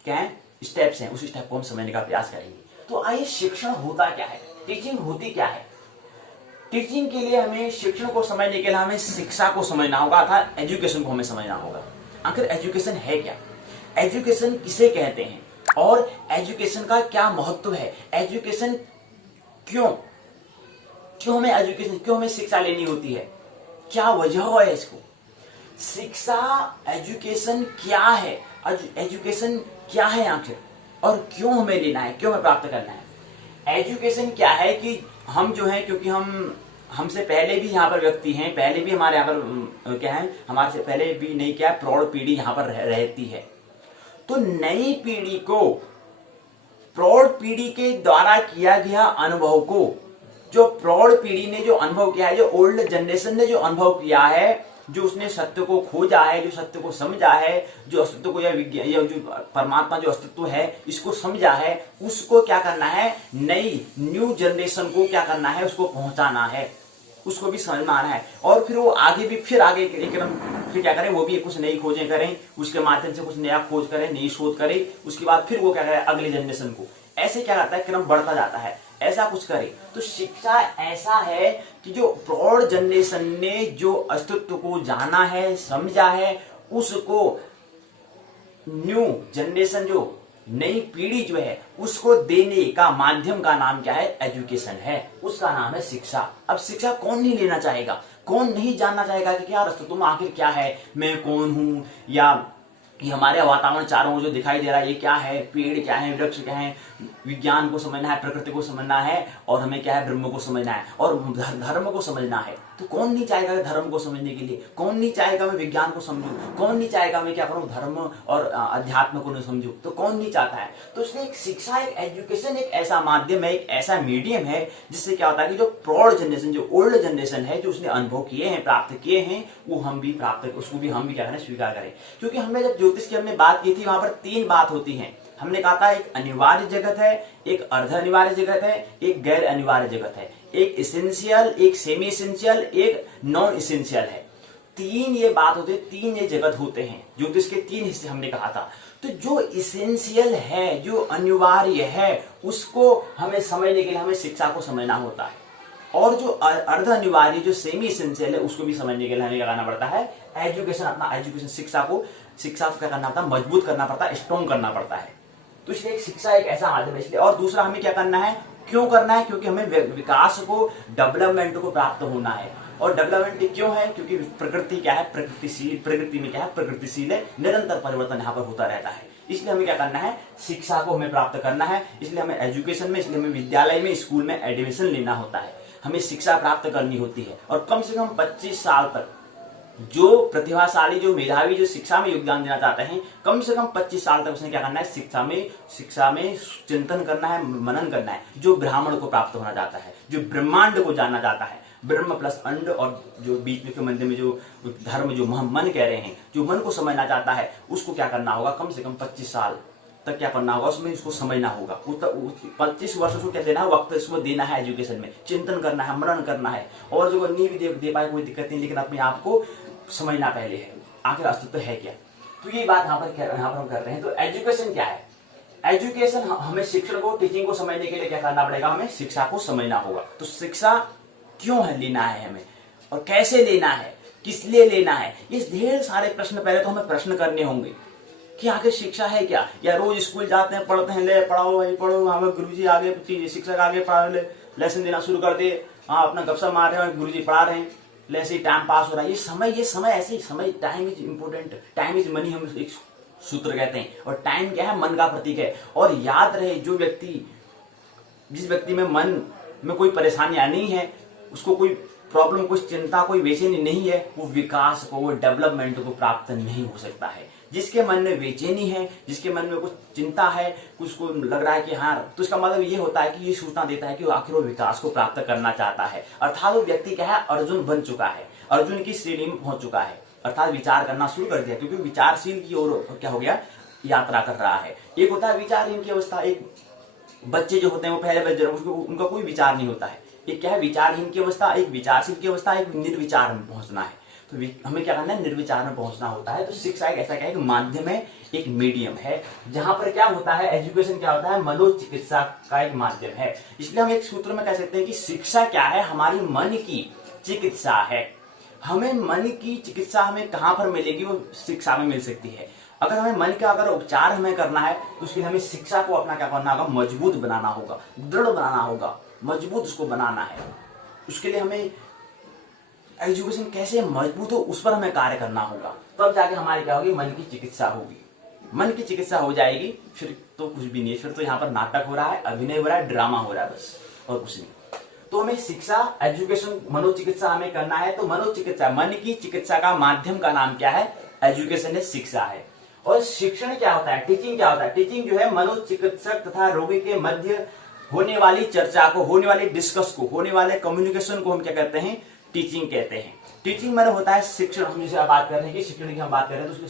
क्या है, स्टेप्स हैं, उस स्टेप को हम समझने का प्रयास करेंगे। तो आइए, शिक्षण होता क्या है, टीचिंग होती क्या है। टीचिंग के लिए हमें, शिक्षण को समझने के लिए हमें शिक्षा को समझना होगा, अर्थात एजुकेशन को हमें समझना होगा। आखिर एजुकेशन है क्या, एजुकेशन किसे कहते हैं, और एजुकेशन का क्या महत्व है, एजुकेशन क्यों हमें एजुकेशन, क्यों हमें शिक्षा लेनी होती है, क्या वजह है इसको, शिक्षा, एजुकेशन क्या है, एजुकेशन क्या है आखिर, और क्यों हमें लेना है, क्यों हमें प्राप्त करना है। एजुकेशन क्या है कि हम जो है, क्योंकि हमसे पहले भी यहाँ पर व्यक्ति हैं, पहले भी हमारे यहाँ पर क्या है, हमारे से पहले भी नहीं क्या प्रौढ़ पीढ़ी यहाँ पर रहती है। तो नई पीढ़ी को प्रौढ़ पीढ़ी के द्वारा किया गया अनुभव को, जो प्रौढ़ पीढ़ी ने जो अनुभव किया है, जो ओल्ड जनरेशन ने जो अनुभव किया है, जो उसने सत्य को खोजा है, जो सत्य को समझा है, जो अस्तित्व को या विज्ञान या जो परमात्मा जो अस्तित्व है इसको समझा है, उसको क्या करना है, नई न्यू जनरेशन को क्या करना है, उसको पहुंचाना है, उसको भी समझ में आना है। और फिर वो आगे भी फिर आगे एकदम फिर क्या करें, वो भी कुछ नई खोजें करें, उसके माध्यम से कुछ नया खोज करें, नई शोध करें, उसके बाद फिर वो क्या करें अगले जनरेशन को, ऐसे क्या करता है क्रम बढ़ता जाता है, ऐसा कुछ करे। तो शिक्षा ऐसा है कि जो प्रौढ़ जनरेशन ने जो अस्तित्व को जाना है, समझा है, उसको न्यू जनरेशन जो नई पीढ़ी जो है उसको देने का माध्यम का नाम क्या है, एजुकेशन है, उसका नाम है शिक्षा। अब शिक्षा कौन नहीं लेना चाहेगा, कौन नहीं जानना चाहेगा कि यार अस्तित्व में आखिर क्या है, मैं कौन हूं, या कि हमारे वातावरण चारों ओर जो दिखाई दे रहा है ये क्या है, पेड़ क्या है, वृक्ष क्या है, विज्ञान को समझना है, प्रकृति को समझना है, और हमें क्या है ब्रह्म को समझना है और धर्म को समझना है। तो कौन नहीं चाहेगा धर्म को समझने के लिए, कौन नहीं चाहेगा मैं विज्ञान को समझूं, कौन नहीं चाहेगा मैं क्या करूं धर्म और अध्यात्म को नहीं समझूं, तो कौन नहीं चाहता है। तो इसलिए एक शिक्षा, एक एजुकेशन एक ऐसा माध्यम है, एक ऐसा मीडियम है जिससे क्या होता है कि जो प्रौढ़ जनरेशन, जो ओल्ड जनरेशन है, जो उसने अनुभव किए हैं, प्राप्त किए हैं, वो हम भी प्राप्त, उसको भी हम भी क्या करें, स्वीकार करें। क्योंकि हमने जब ज्योतिष की हमने बात की थी, वहां पर 3 बात होती है। हमने कहा था एक अनिवार्य जगत है, एक अर्ध अनिवार्य जगत है, एक गैर अनिवार्य जगत है, एक इसेंशियल, एक सेमी इसेंशियल, एक नॉन इसेंशियल है। 3 ये बात होती है, 3 ये जगत होते हैं, ज्योतिष के 3 हिस्से हमने कहा था। तो जो इसेंशियल है, जो अनिवार्य है, उसको हमें समझने के लिए हमें शिक्षा को समझना होता है, और जो अर्ध अनिवार्य, जो सेमी इसेंशियल है, उसको भी समझने के लिए हमें क्या करना पड़ता है, एजुकेशन, अपना एजुकेशन, शिक्षा को क्या करना पड़ता है, मजबूत करना पड़ता है, स्ट्रॉन्ग करना पड़ता है। तो इसलिए शिक्षा एक ऐसा माध्यम है। इसलिए और दूसरा हमें क्या करना है, क्यों करना है, क्योंकि हमें विकास को, डेवलपमेंट को प्राप्त होना है। और डेवलपमेंट क्यों है, क्योंकि प्रकृति क्या है, प्रकृतिशील, प्रकृति में क्या है, प्रकृतिशील है, निरंतर परिवर्तन यहाँ पर होता रहता है। इसलिए हमें क्या करना है, शिक्षा को हमें प्राप्त करना है। इसलिए हमें एजुकेशन में, इसलिए हमें विद्यालय में, स्कूल में एडमिशन लेना होता है, हमें शिक्षा प्राप्त करनी होती है। और कम से कम 25 साल तक जो प्रतिभाशाली, जो मेधावी, जो शिक्षा में योगदान देना चाहते हैं, कम से कम 25 साल तक उसने क्या करना है, शिक्षा में चिंतन करना है, मनन करना है। जो ब्राह्मण को प्राप्त होना चाहता है, जो ब्रह्मांड को जानना चाहता है, ब्रह्म प्लस अंड, और जो बीच में के मंदिर में जो धर्म, जो मन कह रहे हैं, जो मन को समझना चाहता है, उसको क्या करना होगा, कम से कम 25 साल तक क्या करना होगा, उसमें इसको समझना होगा। 25 वर्ष उसको क्या देना है, वक्त इसको देना है, एजुकेशन में चिंतन करना है, मनन करना है। और जो नहीं भी दे पाए कोई दिक्कत नहीं, लेकिन अपने आप को समझना पहले है, आखिर अस्तित्व है क्या। तो ये बात यहाँ पर हम कर रहे हैं। तो एजुकेशन क्या है, एजुकेशन हमें शिक्षण को, टीचिंग को समझने के लिए क्या करना पड़ेगा, हमें शिक्षा को समझना होगा। तो शिक्षा क्यों है, लेना है हमें, और कैसे लेना है, किस लिए लेना है, ये ढेर सारे प्रश्न पहले तो हमें प्रश्न करने होंगे कि आखिर शिक्षा है क्या। या रोज स्कूल जाते हैं, पढ़ते हैं, ले पढ़ाओ भाई पढ़ो, हमें गुरुजी आगे, शिक्षक आगे पढ़ा लेसन देना शुरू कर दे, हाँ अपना गपशप मार रहे हैं, गुरुजी पढ़ा रहे हैं, ऐसे ही टाइम पास हो रहा है। ये समय ऐसे ही, समय, time is important, time is money, हम एक सूत्र कहते हैं। और टाइम क्या है, मन का प्रतीक है। और याद रहे, जिस व्यक्ति में मन में कोई परेशानियां नहीं है, उसको कोई प्रॉब्लम, कोई चिंता, कोई बेचैनी नहीं है, वो विकास को, वो डेवलपमेंट को प्राप्त नहीं हो सकता है। जिसके मन में बेचैनी है, जिसके मन में कुछ चिंता है, कुछ को लग रहा है कि हाँ, तो इसका मतलब ये होता है कि ये सूचना देता है कि वो आखिर वो विकास को प्राप्त करना चाहता है। अर्थात वो व्यक्ति क्या है, अर्जुन बन चुका है, अर्जुन की श्रेणी में पहुंच चुका है, अर्थात विचार करना शुरू कर दिया, क्योंकि विचारशील की ओर क्या हो गया, यात्रा कर रहा है। एक होता है विचारहीन की अवस्था, एक बच्चे जो होते हैं वो पहले उनका कोई विचार नहीं होता है। एक क्या है, विचारहीन की अवस्था, एक विचारशील की अवस्था, एक निर्विचार में पहुंचना है। तो हमें क्या करना है, निर्विचार में पहुंचना होता है। तो शिक्षा एक ऐसा क्या है, एक माध्यम है, एक मीडियम है, जहां पर क्या होता है, एजुकेशन क्या होता है, मनोचिकित्सा का एक माध्यम है। इसलिए हम एक सूत्र में कह सकते हैं कि शिक्षा क्या है, हमारी मन की चिकित्सा है। हमें मन की चिकित्सा हमें कहां पर मिलेगी, वो शिक्षा में मिल सकती है। अगर हमें मन का अगर उपचार हमें करना है, तो उसके लिए हमें शिक्षा को अपना क्या करना होगा, मजबूत बनाना होगा, दृढ़ बनाना होगा, मजबूत उसको बनाना है। उसके लिए हमें एजुकेशन कैसे मजबूत हो, उस पर हमें कार्य करना होगा। तब जाके हमारी क्या होगी, मन की चिकित्सा होगी। मन की चिकित्सा हो जाएगी, फिर तो कुछ भी नहीं है, फिर तो यहाँ पर नाटक हो रहा है, अभिनय हो रहा है, ड्रामा हो रहा है बस, और कुछ नहीं। तो हमें शिक्षा, एजुकेशन, मनोचिकित्सा हमें करना है, तो मनोचिकित्सा, मन की चिकित्सा का माध्यम का नाम क्या है? एजुकेशन है, शिक्षा है। और शिक्षण क्या होता है? टीचिंग क्या होता है? टीचिंग जो है मनोचिकित्सक तथा रोगी के मध्य होने वाली चर्चा को, होने वाली डिस्कस को, होने वाले कम्युनिकेशन को हम क्या कहते हैं? टीचिंग कहते हैं। टीचिंग मतलब होता है शिक्षण। हम जैसे बात कर रहे हैं कि शिक्षण की हम बात कर रहे हैं, तो उसमें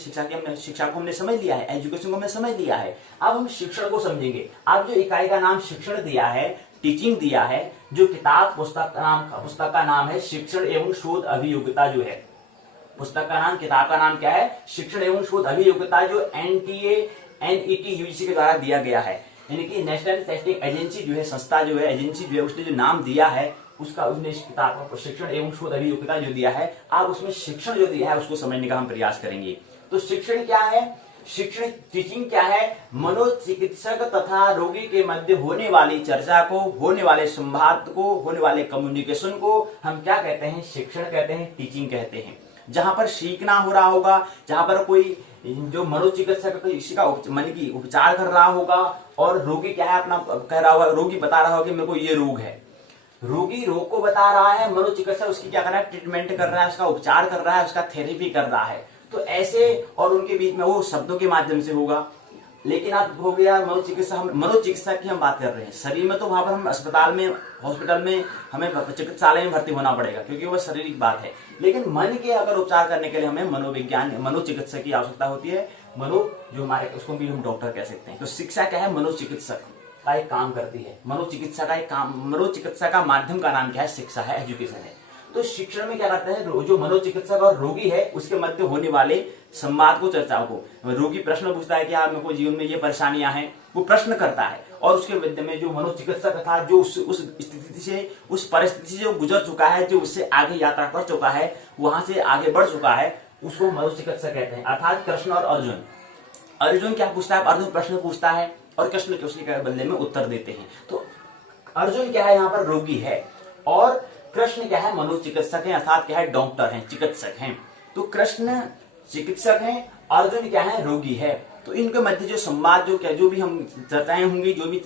शिक्षा को हमने समझ लिया है, एजुकेशन को हमने समझ लिया है। अब हम शिक्षण को समझेंगे। अब जो इकाई का नाम शिक्षण दिया है, टीचिंग दिया है, जो किताब पुस्तक का नाम है शिक्षण एवं शोध अभियोग्यता। जो है पुस्तक का नाम, किताब का नाम क्या है? शिक्षण एवं शोध अभियोग्यता, जो NTA NET UGC के द्वारा दिया गया है, यानी कि नेशनल टेस्टिंग एजेंसी जो है, संस्था जो है, एजेंसी जो है, उसने जो नाम दिया है उसका, उसने इस किताब को शिक्षण एवं शोध अभियोग्यता जो दिया है, आप उसमें शिक्षण जो दिया है उसको समझने का हम प्रयास करेंगे। तो शिक्षण क्या है? शिक्षण, टीचिंग क्या है? मनोचिकित्सक तथा रोगी के मध्य होने वाली चर्चा को, होने वाले संवाद को, होने वाले कम्युनिकेशन को हम क्या कहते हैं? शिक्षण कहते हैं, टीचिंग कहते हैं। जहां पर सीखना हो रहा होगा, जहां पर कोई जो मनोचिकित्सक किसी का मन की उपचार कर रहा होगा, और रोगी क्या है? अपना कह रहा होगा, रोगी बता रहा होगा कि मेरे को ये रोग है, रोगी रोग को बता रहा है, मनोचिकित्सक उसकी क्या कर रहा है? ट्रीटमेंट कर रहा है, उसका उपचार कर रहा है, उसका थेरेपी कर रहा है। तो ऐसे, और उनके बीच में वो शब्दों के माध्यम से होगा। लेकिन आप हो गया मनोचिकित्सा की हम बात कर रहे हैं। शरीर में तो वहां पर हम अस्पताल में, हॉस्पिटल में, हमें चिकित्सालय में भर्ती होना पड़ेगा, क्योंकि वो शारीरिक बात है। लेकिन मन के अगर उपचार करने के लिए हमें मनोविज्ञान, मनोचिकित्सक की आवश्यकता होती है। जो हमारे, उसको भी हम डॉक्टर कह सकते हैं। तो शिक्षा क्या है? मनोचिकित्सक का एक काम करती है। मनोचिकित्सा का माध्यम का नाम क्या है? शिक्षा है, एजुकेशन है। तो शिक्षण में क्या करता है? जो मनोचिकित्सक और रोगी है उसके मध्य होने वाले संवाद को, चर्चाओं को। रोगी प्रश्न पूछता है कि हाँ, मेरे को जीवन में ये परेशानियां हैं, वो प्रश्न करता है, और उसके मध्य में जो मनोचिकित्सक था, जो उस स्थिति से, उस परिस्थिति से जो गुजर चुका है, जो उससे आगे यात्रा कर चुका है, वहां से आगे बढ़ चुका है, उसको मनोचिकित्सक कहते हैं। अर्थात कृष्ण और अर्जुन क्या पूछता है? अर्जुन प्रश्न पूछता है और कृष्ण उसके बदले में उत्तर देते हैं। तो अर्जुन क्या है? यहाँ पर रोगी है, और कृष्ण क्या है? मनोचिकित्सक है, अर्थात क्या है? डॉक्टर हैं, चिकित्सक हैं। तो कृष्ण चिकित्सक हैं, अर्जुन क्या है? रोगी है। तो इनके मध्य जो संवाद, जो भी हम चर्चाएं होंगी, जो भी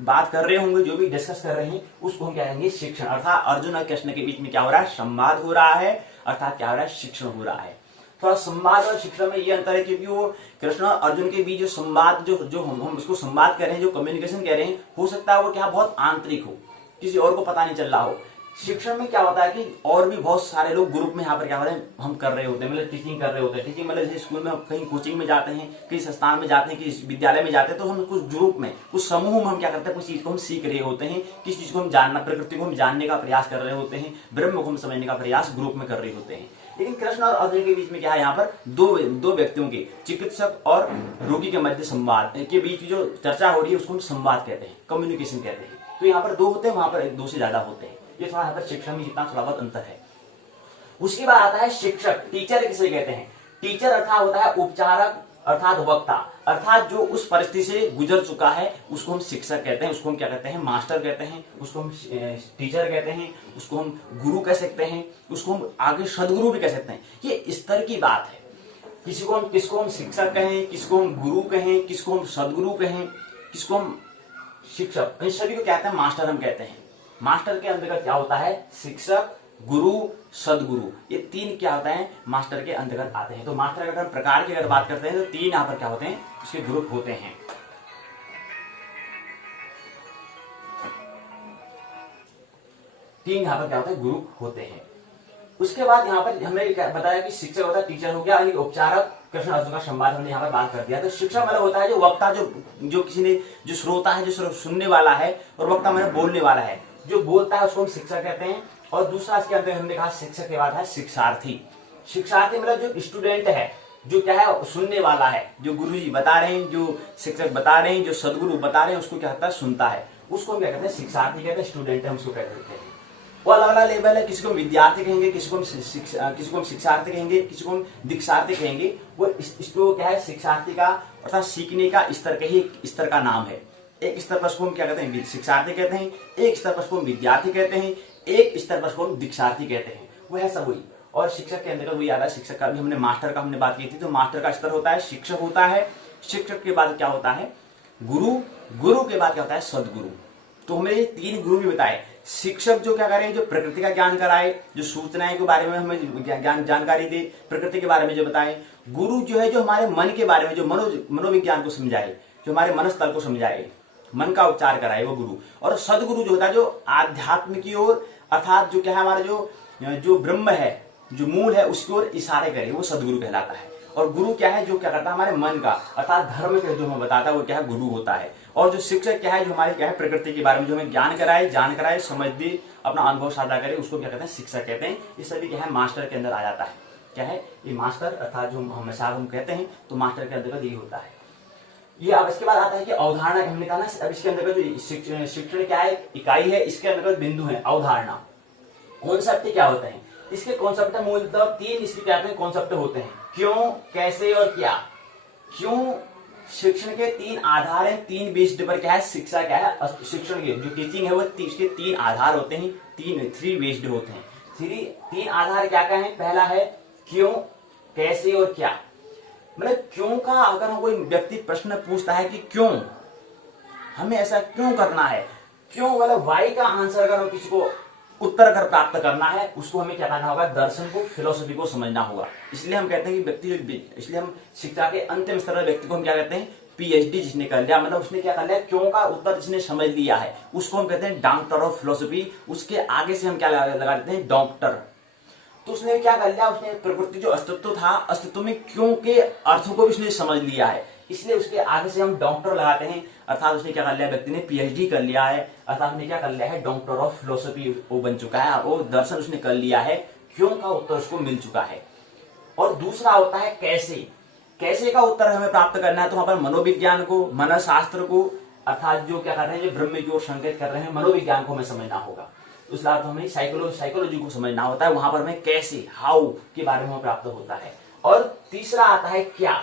बात कर रहे होंगे, जो भी डिस्कस कर रहे हैं, उसको हम क्या कहेंगे? शिक्षण। अर्थात अर्जुन और कृष्ण के बीच में क्या हो रहा है? संवाद हो रहा है, अर्थात क्या हो रहा है? शिक्षण हो रहा है। थोड़ा संवाद और शिक्षण में ये अंतर है, क्योंकि वो कृष्ण और अर्जुन के बीच जो संवाद, जो हम उसको संवाद कह रहे हैं, जो कम्युनिकेशन कह रहे हैं, हो सकता है वो क्या बहुत आंतरिक हो, किसी और को पता नहीं चल रहा हो। शिक्षण में क्या होता है कि और भी बहुत सारे लोग ग्रुप में यहाँ पर क्या हो रहे हैं? हम कर रहे होते हैं, मतलब टीचिंग कर रहे होते हैं। टीचिंग मतलब जैसे स्कूल में हम कहीं कोचिंग में जाते हैं, किसी संस्थान में जाते हैं, किसी विद्यालय में जाते हैं, तो हम कुछ ग्रुप में, कुछ समूह में हम क्या करते हैं? कुछ चीज को हम सीख रहे होते हैं, किसी चीज को हम जानना, प्रकृति को हम जानने का प्रयास कर रहे होते हैं, ब्रह्म को हम समझने का प्रयास ग्रुप में कर रहे होते हैं। लेकिन कृष्ण और अर्जुन के बीच में क्या है? यहाँ पर दो व्यक्तियों के, चिकित्सक और रोगी के मध्य संवाद के बीच जो चर्चा हो रही है उसको हम संवाद कहते हैं, कम्युनिकेशन कहते हैं। तो यहाँ पर दो होते हैं, वहां पर दो से ज्यादा होते हैं। ये थोड़ा यहाँ पर शिक्षण में इतना थोड़ा बहुत अंतर है। उसके बाद आता है शिक्षक। टीचर किसे कहते हैं? टीचर अर्थात होता है उपचारक, अर्थात वक्ता, अर्थात जो उस परिस्थिति से गुजर चुका है उसको हम शिक्षक कहते हैं, उसको हम क्या कहते हैं? मास्टर कहते हैं, उसको हम टीचर कहते हैं, उसको हम गुरु कह सकते हैं, उसको हम आगे सदगुरु भी कह सकते हैं। ये स्तर की बात है। किसको हम शिक्षक कहें, किसको हम गुरु कहें, किसको हम सदगुरु कहें, किसको हम शिक्षक, इन सभी को कहते हैं मास्टर हम कहते हैं। मास्टर के अंतर्गत क्या होता है? शिक्षक, गुरु, सदगुरु, ये तीन क्या होता है? मास्टर के अंतर्गत आते हैं। तो मास्टर के अगर प्रकार की अगर बात करते हैं तो तीन यहाँ पर क्या होते हैं? इसके ग्रुप होते हैं। तीन यहाँ पर क्या होते हैं? ग्रुप होते हैं। उसके बाद यहाँ पर हमने बताया कि शिक्षक होता है, टीचर हो गया, यानी उपचारक, कृष्ण अर्जुन का संवाद हमने यहाँ पर बात कर दिया। तो शिक्षक मतलब होता है जो वक्ता, जो किसी ने, जो श्रोता है, जो सुनने वाला है, और वक्ता मतलब बोलने वाला है, जो बोलता है उसको हम शिक्षक कहते हैं। और दूसरा इसके अंदर हमने कहा शिक्षक के बाद है शिक्षार्थी। शिक्षार्थी मतलब जो स्टूडेंट है, जो क्या है? सुनने वाला है, जो गुरुजी बता रहे हैं, जो शिक्षक बता रहे हैं, जो सदगुरु बता रहे हैं, उसको क्या होता है? सुनता है, उसको हम क्या कहते हैं? शिक्षार्थी कहते हैं, स्टूडेंट है, हम उसको कहते हैं। वो अलग अलग लेवल है, किसी को हम विद्यार्थी कहेंगे, किसी को हम शिक्षार्थी कहेंगे, किसी को हम दीक्षार्थी कहेंगे। वो इसको क्या है? शिक्षार्थी का अर्थात सीखने का स्तर का ही स्तर का नाम है। एक स्तर पर उसको हम क्या कहते हैं? शिक्षार्थी कहते हैं, एक स्तर पर उसको हम विद्यार्थी कहते हैं, एक स्तर पर उसको हम दीक्षार्थी कहते हैं। वो है सब वही। और शिक्षक के अंदर वही आता है, शिक्षक का भी हमने मास्टर का हमने बात की थी। तो मास्टर का स्तर होता है, शिक्षक होता है, शिक्षक के बाद क्या होता है? गुरु, गुरु के बाद क्या होता है सदगुरु। तो हमें 3 गुरु भी बताए। शिक्षक जो क्या करे, जो प्रकृति का ज्ञान कराए, जो सूचनाएं के बारे में हमें ज्ञान जानकारी दे, प्रकृति के बारे में जो बताए। गुरु जो है जो हमारे मन के बारे में, जो मनोविज्ञान को समझाए, जो हमारे मनस्थल को समझाए, मन का उपचार कराए, वो गुरु। और सदगुरु जो होता है जो आध्यात्म की ओर, अर्थात जो क्या है हमारा जो ब्रह्म है, जो मूल है उसकी ओर इशारे करे, वो सदगुरु कहलाता है। और गुरु क्या है, जो क्या करता है हमारे मन का, अर्थात धर्म के जो हमें बताता है वो क्या है, गुरु होता है। और जो शिक्षक क्या है, जो हमारे क्या है प्रकृति के बारे में जो हमें ज्ञान कराए, समझ दे, अपना अनुभव साझा करे, उसको क्या कहते हैं, शिक्षक कहते हैं। ये सभी क्या है मास्टर के अंदर आ जाता है। क्या है ये मास्टर, अर्थात जो हमेशा हम कहते हैं, तो मास्टर के अंदर यही होता है। ये अब इसके बाद आता है कि अवधारणा, हमने कहा ना, अब इसके अंदर जो शिक्षण क्या है, इकाई है, इसके अंदर बिंदु है अवधारणा। कॉन्सेप्ट क्या होते हैं, इसके कॉन्सेप्ट मूलतः 3 इसके क्या कॉन्सेप्ट होते हैं, क्यों, कैसे और क्या। क्यों, शिक्षण के 3 आधार हैं, 3 बेस्ड पर क्या है शिक्षा, क्या है शिक्षण की जो टीचिंग है वो इसके 3 आधार होते हैं, 3 बेस्ड होते हैं। 3 आधार क्या क्या है, पहला है क्यों, कैसे और क्या। मतलब क्यों का अगर हम कोई व्यक्ति प्रश्न पूछता है कि क्यों हमें ऐसा क्यों करना है, क्यों मतलब वाई का आंसर अगर हम किसी को उत्तर कर प्राप्त करना है, उसको हमें क्या करना होगा, दर्शन को, फिलोसफी को समझना होगा। इसलिए हम कहते हैं कि व्यक्ति, इसलिए हम शिक्षा के अंतिम स्तर व्यक्ति को हम क्या कहते हैं, पीएचडी जिसने कर लिया, मतलब उसने क्या कर लिया, क्यों का उत्तर जिसने समझ लिया है, उसको हम कहते हैं डॉक्टर ऑफ फिलोसफी। उसके आगे से हम क्या लगा देते हैं, डॉक्टर। तो उसने क्या कर लिया, उसने प्रकृति जो अस्तित्व था, अस्तित्व में क्यों के अर्थों को भी उसने समझ लिया है, इसलिए उसके आगे से हम डॉक्टर लगाते हैं। अर्थात उसने क्या कर लिया, व्यक्ति ने पीएचडी कर लिया है, अर्थात उसने क्या कर लिया है, डॉक्टर ऑफ फिलोसफी वो बन चुका है, वो दर्शन उसने कर लिया है, क्यों का उत्तर उसको मिल चुका है। और दूसरा होता है कैसे। कैसे का उत्तर हमें प्राप्त करना है, तो वहां पर मनोविज्ञान को, मनोशास्त्र को, अर्थात जो क्या कर रहे हैं, जो ब्रह्म की ओर संकेत कर रहे हैं, मनोविज्ञान को हमें समझना होगा। उस लाभ हमें साइकोलॉजी को समझना होता है, वहां पर हमें कैसे, हाउ के बारे में प्राप्त होता है। और तीसरा आता है क्या,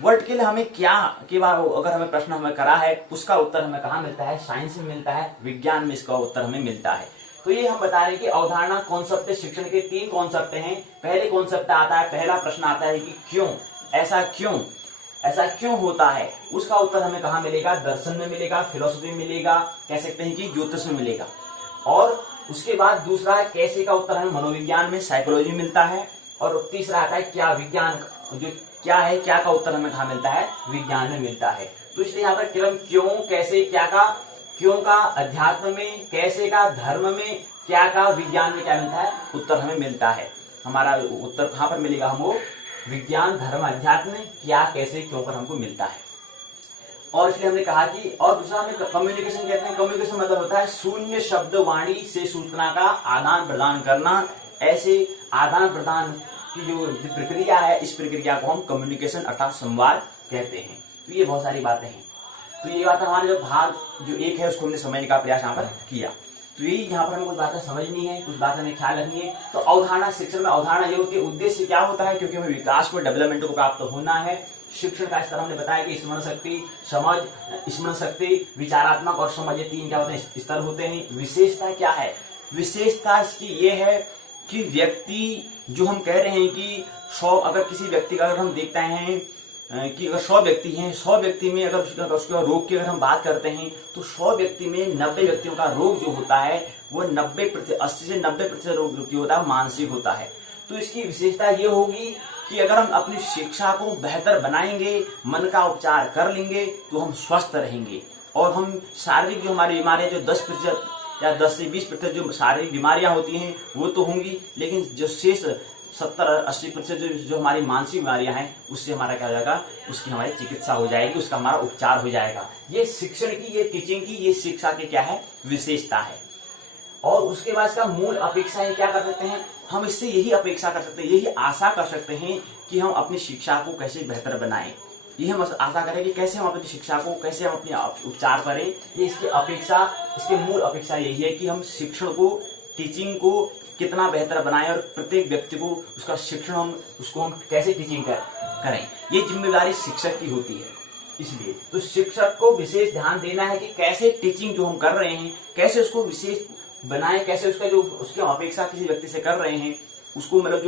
वर्ड के लिए हमें क्या के बारे में अगर हमें प्रश्न हमें करा है, उसका उत्तर हमें कहाँ मिलता है, साइंस में मिलता है, विज्ञान में इसका उत्तर हमें मिलता है। तो ये हम बता रहे हैं कि अवधारणा कॉन्सेप्ट, शिक्षण के 3 कॉन्सेप्ट हैं। पहले कॉन्सेप्ट आता है, पहला प्रश्न आता है कि क्यों, ऐसा क्यों होता है, उसका उत्तर हमें कहाँ मिलेगा, दर्शन में मिलेगा, फिलोसफी में मिलेगा, कह सकते हैं कि ज्योतिष में मिलेगा। और उसके बाद दूसरा है कैसे का उत्तर हमें मनोविज्ञान में, साइकोलॉजी में मिलता है। और तीसरा आता है क्या, विज्ञान जो क्या है, क्या का उत्तर हमें कहाँ मिलता है, विज्ञान में मिलता है। तो इसलिए यहाँ पर क्रम क्यों, कैसे, क्या का, क्यों का अध्यात्म में, कैसे का धर्म में, क्या का विज्ञान में क्या मिलता है, उत्तर हमें मिलता है। हमारा उत्तर कहाँ पर मिलेगा, हमको विज्ञान, धर्म, अध्यात्म में, क्या, कैसे, क्यों पर हमको मिलता है। और इसलिए हमने कहा कि, और दूसरा हमें कम्युनिकेशन कहते हैं। कम्युनिकेशन मतलब होता है शून्य शब्द वाणी से सूचना का आदान प्रदान करना। ऐसे आदान प्रदान की जो प्रक्रिया है, इस प्रक्रिया को हम कम्युनिकेशन अर्थात संवाद कहते हैं। तो ये बहुत सारी बातें हैं। तो ये बात हमारे जो भाग जो 1 है उसको हमने समझने का प्रयास यहाँ पर किया। तो ये यहाँ पर हमें कुछ बातें समझनी है, कुछ बातें हमें ख्याल रखनी है। तो अवधारणा, शिक्षण में अवधारणा ये होती है, उद्देश्य क्या होता है, क्योंकि हमें विकास को, डेवलपमेंट को प्राप्त होना है। शिक्षण का स्तर हमने बताया कि स्मरण शक्ति, समझ, स्मरण शक्ति, विचारात्मक और समझ, ये 3 क्या होते हैं, स्तर होते हैं। विशेषता क्या है, विशेषता इसकी ये है कि व्यक्ति जो हम कह रहे हैं कि 100, अगर किसी व्यक्ति का अगर हम देखते हैं कि अगर 100 व्यक्ति हैं, 100 व्यक्ति में अगर उसके रोग की अगर हम बात करते हैं, तो 100 व्यक्ति में 90 व्यक्तियों का रोग जो होता है वो 80 से 90% रोग जो होता है मानसिक होता है। तो इसकी विशेषता ये होगी कि अगर हम अपनी शिक्षा को बेहतर बनाएंगे, मन का उपचार कर लेंगे, तो हम स्वस्थ रहेंगे। और हम शारीरिक जो हमारी बीमारियां जो 10% या 10 से 20% जो शारीरिक बीमारियां होती हैं वो तो होंगी, लेकिन जो शेष 70-80% जो हमारी मानसिक बीमारियां हैं उससे हमारा क्या हो जाएगा, उसकी हमारी चिकित्सा हो जाएगी, उसका हमारा उपचार हो जाएगा। ये शिक्षण की, ये टीचिंग की, ये शिक्षा की क्या है, विशेषता है। और उसके बाद इसका मूल अपेक्षा है, क्या कर सकते हैं हम, इससे यही अपेक्षा कर सकते हैं, यही आशा कर सकते हैं कि हम अपनी शिक्षा को कैसे बेहतर बनाएं। ये हम आशा करें कि कैसे हम अपनी शिक्षा को, कैसे हम अपने उपचार करें। ये इसकी अपेक्षा, इसकी मूल अपेक्षा यही है कि हम शिक्षण को, टीचिंग को कितना बेहतर बनाएं और प्रत्येक व्यक्ति को उसका शिक्षण हम कैसे टीचिंग करें। ये जिम्मेदारी शिक्षक की होती है। इसलिए तो शिक्षक को विशेष ध्यान देना है कि कैसे टीचिंग जो हम कर रहे हैं, कैसे उसको विशेष बनाएं, कैसे उसका जो उसकी अपेक्षा किसी व्यक्ति से कर रहे हैं उसको, मतलब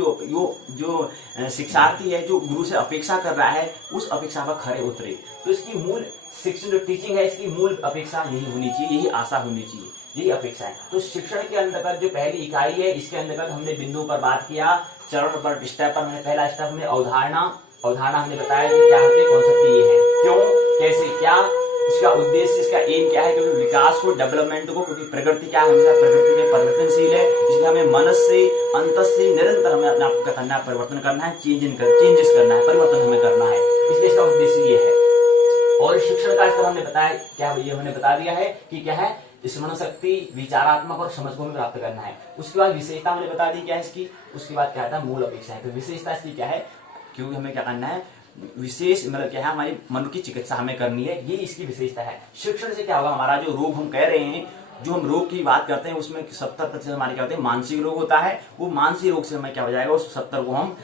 जो शिक्षार्थी है जो गुरु से अपेक्षा कर रहा है, उस अपेक्षा पर खरे उतरे। तो इसकी मूल शिक्षण जो टीचिंग है इसकी मूल अपेक्षा यही होनी चाहिए, यही आशा होनी चाहिए, यही अपेक्षा है। तो शिक्षण के अंतर्गत जो पहली इकाई है, इसके अंतर्गत हमने बिंदु पर बात किया, चरण पर, स्टेप पर। हमने पहला स्टेप में अवधारणा हमने बताया कि क्या होती है, कॉन्सेप्ट ये है, क्यों, कैसे, क्या, इसका उद्देश्य, इसका एम क्या है, क्योंकि विकास को, डेवलपमेंट को, क्योंकि प्रकृति क्या है, हमेशा प्रकृति में परिवर्तनशील है, इसलिए हमें मन से, अंत से निरंतर हमें अपने आप को करना है, परिवर्तन करना है, चेंजेस करना है, परिवर्तन हमें करना है, इसलिए इसका उद्देश्य ये है। और शिक्षण का स्तर हमने बताया क्या, ये हमने बता दिया है कि क्या है, स्मरण शक्ति, विचारात्मक और समझ को हमें प्राप्त करना है। उसके बाद विशेषता हमने बता दी क्या है इसकी, उसके बाद क्या था, मूल अपेक्षा है। तो विशेषता इसकी क्या है, क्योंकि हमें क्या करना है, विशेष मतलब क्या है, हमारी मन की चिकित्सा हमें करनी है, ये इसकी विशेषता है। शिक्षण से क्या होगा, हमारा जो रोग हम कह रहे हैं, जो हम रोग की बात करते हैं, उसमें 70% हमारे क्या होते हैं, मानसिक रोग होता है। वो मानसिक रोग से हमें क्या हो जाएगा, उस 70 को हम,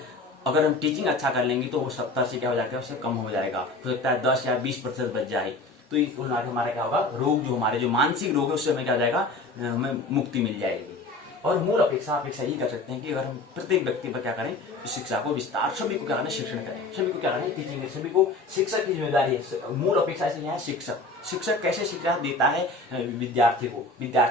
अगर हम टीचिंग अच्छा कर लेंगे तो वो 70 से क्या हो जाएगा, उससे कम हो जाएगा, हो सकता है 10 या 20% बच जाए। तो इस हमारा क्या होगा, रोग जो हमारे जो मानसिक रोग है उससे हमें क्या हो जाएगा, हमें मुक्ति मिल जाएगी। और मूल अपेक्षा ये कर सकते हैं कि अगर हम प्रत्येक व्यक्ति पर क्या करें, शिक्षा को विस्तार, सभी को क्या करें, शिक्षण करें, सभी को क्या करें, टीचिंग करें, सभी को शिक्षक की जिम्मेदारी है। मूल अपेक्षा से है शिक्षक कैसे शिक्षा देता है विद्यार्थी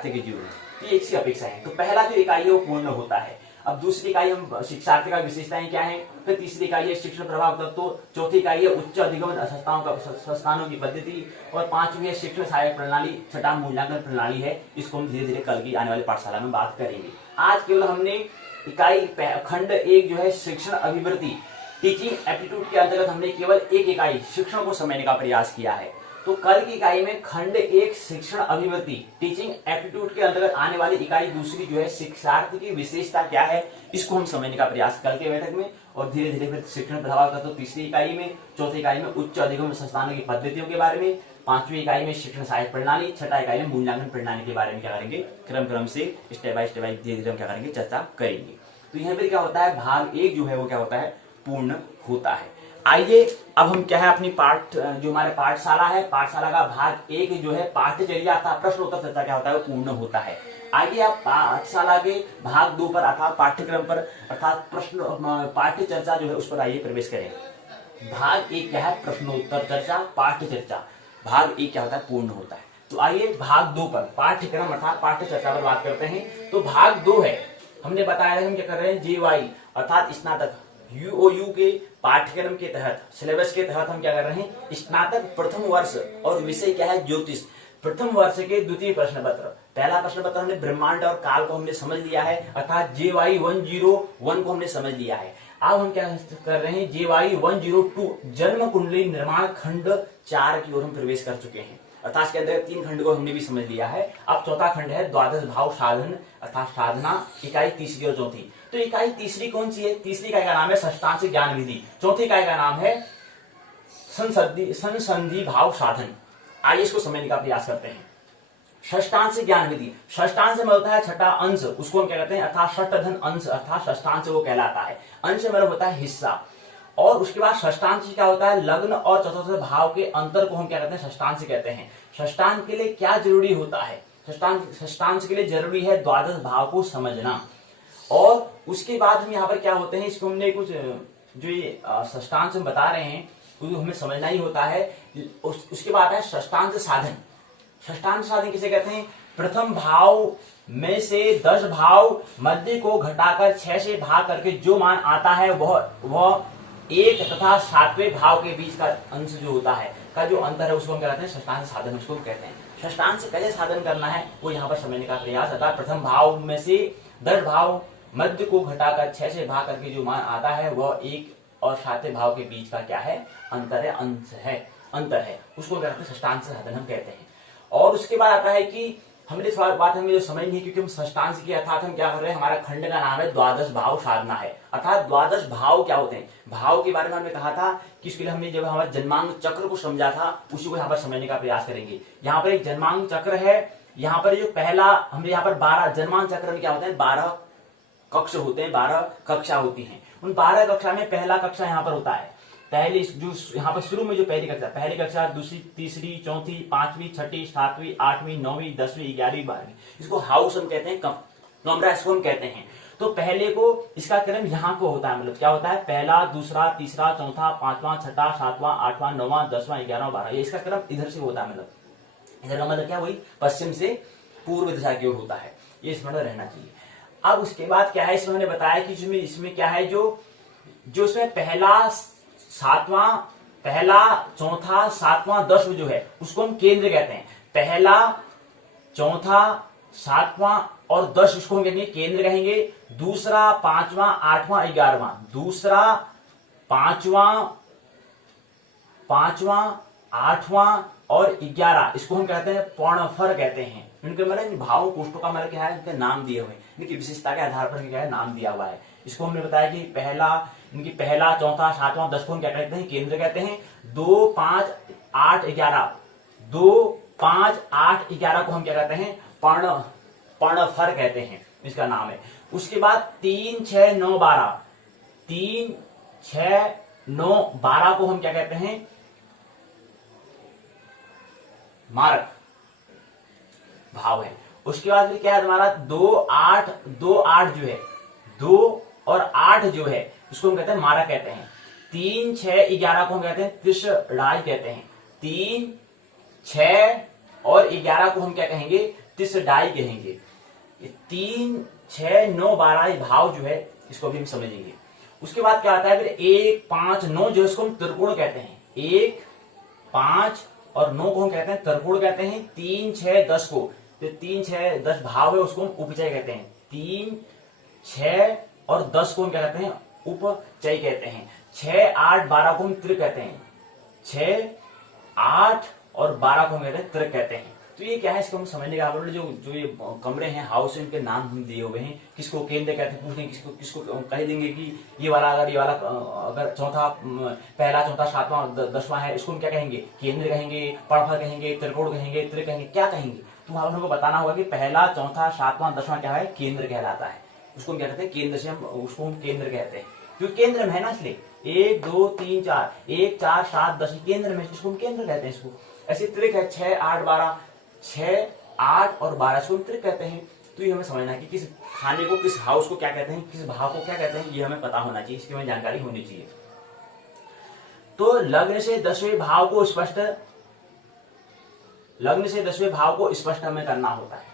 के जीवन में, ये इसकी अपेक्षा है। तो पहला जो इकाई है वो पूर्ण होता है। अब दूसरी इकाई हम शिक्षार्थी का विशेषताएं क्या है, फिर तीसरी इकाई है शिक्षण प्रभाव तत्व, चौथी इकाई है उच्च अधिगमन संस्थानों की पद्धति, और पांचवी है शिक्षण सहायक प्रणाली, छठा मूल्यांकन प्रणाली है। इसको हम धीरे धीरे कल की आने वाली पाठशाला में बात करेंगे। आज केवल हमने इकाई खंड 1 जो है शिक्षण अभिवृत्ति, टीचिंग एप्टीट्यूड के अंतर्गत हमने केवल एक इकाई शिक्षण को समझने का प्रयास किया है। तो कल की इकाई में खंड 1 शिक्षण अभिवृत्ति, टीचिंग एप्टीट्यूड के अंतर्गत आने वाली इकाई दूसरी जो है शिक्षार्थी की विशेषता क्या है, इसको हम समझने का प्रयास कल के बैठक में। और धीरे धीरे फिर शिक्षण प्रभाव का तो तीसरी इकाई में, चौथी इकाई में उच्च अधिगम संस्थानों की पद्धतियों के बारे में, पांचवी इकाई में शिक्षण सहायक प्रणाली, छठा इकाई में मूल्यांकन प्रणाली के बारे में क्या करेंगे, क्रम से स्टेप बाय स्टेप धीरे धीरे हम क्या करेंगे, चर्चा करेंगे। तो यहाँ पर क्या होता है, भाग 1 जो है वो क्या होता है, पूर्ण होता है। आइए अब हम क्या है, अपनी जो हमारे पाठशाला है, पाठशाला का भाग 1 जो है पाठ्यचर्या था, प्रश्न उत्तर चर्चा क्या होता है, वो पूर्ण होता है। आइए आप पाठशाला के भाग 2 पर अर्थात पाठ्यक्रम पर अर्थात प्रश्न पाठ्य चर्चा जो है उस पर आइए प्रवेश करें। भाग 1 क्या है, प्रश्नोत्तर चर्चा, पाठ्य चर्चा। भाग 1 क्या होता है, पूर्ण होता है। तो आइए भाग 2 पर पाठ्यक्रम अर्थात पाठ्य चर्चा पर बात करते हैं। तो भाग 2 है, हमने बताया हम क्या कर रहे हैं, JY अर्थात स्नातक UOU के पाठ्यक्रम के तहत, सिलेबस के तहत हम क्या कर रहे हैं, स्नातक प्रथम वर्ष, और विषय क्या है, ज्योतिष। प्रथम वर्ष के द्वितीय प्रश्न पत्र, पहला प्रश्न पत्र हमने ब्रह्मांड और काल को हमने समझ लिया है, अर्थात JY 101 को हमने समझ लिया है। अब हम क्या कर रहे हैं, JY 102 जन्म कुंडली निर्माण खंड 4 की ओर हम प्रवेश कर चुके हैं, अर्थात इसके अंदर 3 खंड को हमने भी समझ लिया है। अब चौथा खंड है द्वादश भाव साधन अर्थात साधना, इकाई तीसरी और चौथी। तो इकाई तीसरी कौन सी है, तीसरी इकाई का नाम है षष्ठांश ज्ञान विधि, चौथी इकाई का नाम है संसंधि भाव साधन। आइए इसको समझने का प्रयास करते हैं। षष्ठांश ज्ञान विधि, षष्ठांश में होता है छठा अंश, उसको हम क्या कहते हैं, अर्थात षष्ठधन अंश अर्थात षष्ठांश वो कहलाता है। अंश में होता है हिस्सा, और उसके बाद षष्ठांश क्या होता है, लग्न और चतुर्थ भाव के अंतर को हम क्या कहते हैं, षष्ठांश कहते हैं। षष्ठांश के लिए क्या जरूरी होता है, षष्ठांश के लिए जरूरी है द्वादश भाव को समझना। और उसके बाद हम यहाँ पर क्या होते हैं, इसको हमने कुछ जो ये षष्ठांश हम बता रहे हैं उसको हमें समझना ही होता है। उसके बाद है षष्ठांश साधन। षष्ठांश साधन किसे कहते हैं, प्रथम भाव में से 10 भाव मध्य को घटाकर 6 से भाग करके जो मान आता है वह 1 तथा 7वें भाव के बीच का अंश जो होता है का जो अंतर है उसको हम क्या कहते हैं, षष्ठांश साधन उसको कहते हैं। षष्ठांश कैसे साधन करना है वो यहाँ पर समझने का प्रयास, अर्थात प्रथम भाव में से 10 भाव मध्य को घटाकर 6 से भाग करके जो मान आता है वह 1 और 7वें भाव के बीच का क्या है, अंतर है, उसको क्या कहते हैं, षष्ठांश साधन हम कहते हैं। और उसके बाद आता है कि हमने इस बात हमें जो समझनी है, क्योंकि हम षष्ठांश की अर्थात हम क्या कर रहे हैं, हमारा खंड का नाम है द्वादश भाव साधना है, अर्थात द्वादश भाव क्या होते हैं, भाव के बारे में हमने कहा था कि इसके लिए हमने जब हमारे जन्मांग चक्र को समझा था उसी को यहाँ पर समझने का प्रयास करेंगे। यहाँ पर एक जन्मांग चक्र है, यहाँ पर जो पहला हमने यहाँ पर 12 जन्मांग चक्र में क्या होते हैं, 12 कक्ष होते हैं, 12 कक्षा होती हैं। उन 12 कक्षा में पहला कक्षा यहाँ पर होता है, पहली जो यहाँ पर शुरू में जो पहली कक्षा, दूसरी, तीसरी, चौथी, 5वीं, 6ठी, 7वीं, 8वीं, 9वीं, 10वीं, 11वीं, 12वीं, इसको हाउस हम कहते हैं, कमरा इसको हम कहते हैं। तो पहले को इसका क्रम यहाँ को होता है, मतलब क्या होता है, पहला, दूसरा, तीसरा, चौथा, पांचवा, छठा, सातवां, आठवां, नौवां, 10वां, 11वां, 12वां, ये इसका क्रम इधर से होता है। मतलब इधर का मतलब क्या, वही पश्चिम से पूर्व दिशा की ओर होता है, ये स्मरण रहना चाहिए। अब उसके बाद क्या है, इसमें हमने बताया कि इसमें क्या है, जो इसमें पहला, चौथा, सातवां, 10वां जो है उसको हम केंद्र कहते हैं। पहला, चौथा, सातवां और 10 इसको हम कहेंगे केंद्र कहेंगे। दूसरा, पांचवां, आठवां, 11वां, दूसरा, पांचवां, आठवां और 11 इसको हम कहते हैं पर्णफर कहते हैं। इनके मतलब भाव कोष्ठों का मतलब क्या है, इनके नाम दिए हुए हैं, इनकी विशेषता के आधार पर क्या है, नाम दिया हुआ है। इसको हमने बताया कि पहला, चौथा, सातवां, 10 को हम क्या कहते हैं, केंद्र कहते हैं। 2, 5, 8, 11, 2, 5, 8, 11 को हम क्या कहते हैं, पर्णफर कहते हैं, इसका नाम है। उसके बाद 3, 6, 9, 12, 3, 6, 9, 12 को हम क्या कहते हैं, मारक भाव है। उसके बाद फिर क्या है हमारा 2, 8 जो है, 2 और 8 जो है इसको हम कहते हैं मारक कहते हैं। 3, 6, 11 को हम कहते हैं त्रिशडाई कहते हैं। 3, 6 और 11 को हम क्या कहेंगे, त्रिशडाई कहेंगे। 3, 6, 9, 12 ये भाव जो है इसको भी हम समझेंगे। उसके बाद क्या आता है फिर 1, 5, 9 जो इसको हम त्रिकोण कहते हैं। 1, 5 और 9 को हम कहते हैं त्रिकोण कहते हैं। 3, 6, 10 को, तो 3, 6, 10 भाव है उसको हम उपचय कहते हैं। 3, 6 और 10 को हम क्या कहते हैं, उपचय कहते हैं। 6, 8, 12 को हम त्रिक कहते हैं। 6, 8 और 12 को हम कहते हैं त्रिक कहते हैं। तो ये क्या है, इसको हम समझने का जो ये कमरे हैं, हाउस, इनके नाम हम दिए हुए हैं। किसको केंद्र कहते हैं, पूछेंगे किसको कह देंगे कि ये वाला अगर चौथा, पहला, चौथा, सातवां, 10वां है, इसको हम क्या कहेंगे, केंद्र कहेंगे, पर्णफल कहेंगे, त्रिकोण कहेंगे, त्रिक कहेंगे, क्या कहेंगे। तो वहां हमको बताना होगा कि पहला, चौथा, सातवां, 10वां क्या है, केंद्र कहलाता है। उसको हम क्या कहते हैं, केंद्र से उसको हम केंद्र कहते हैं, क्योंकि केंद्र में है ना, इसलिए 1, 2, 3, 4, 1, 4, 7, 10 केंद्र में, इसको हम केंद्र कहते हैं। इसको ऐसे त्रिक है 6, 8, 12, 6, 8 और 12 इसको हम त्रिक कहते हैं। तो ये हमें समझना है कि किस खाने को, किस हाउस को क्या कहते हैं, किस भाव को क्या कहते हैं, ये हमें पता होना चाहिए, इसकी हमें जानकारी होनी चाहिए। तो लग्न से 10वें भाव को स्पष्ट हमें करना होता है।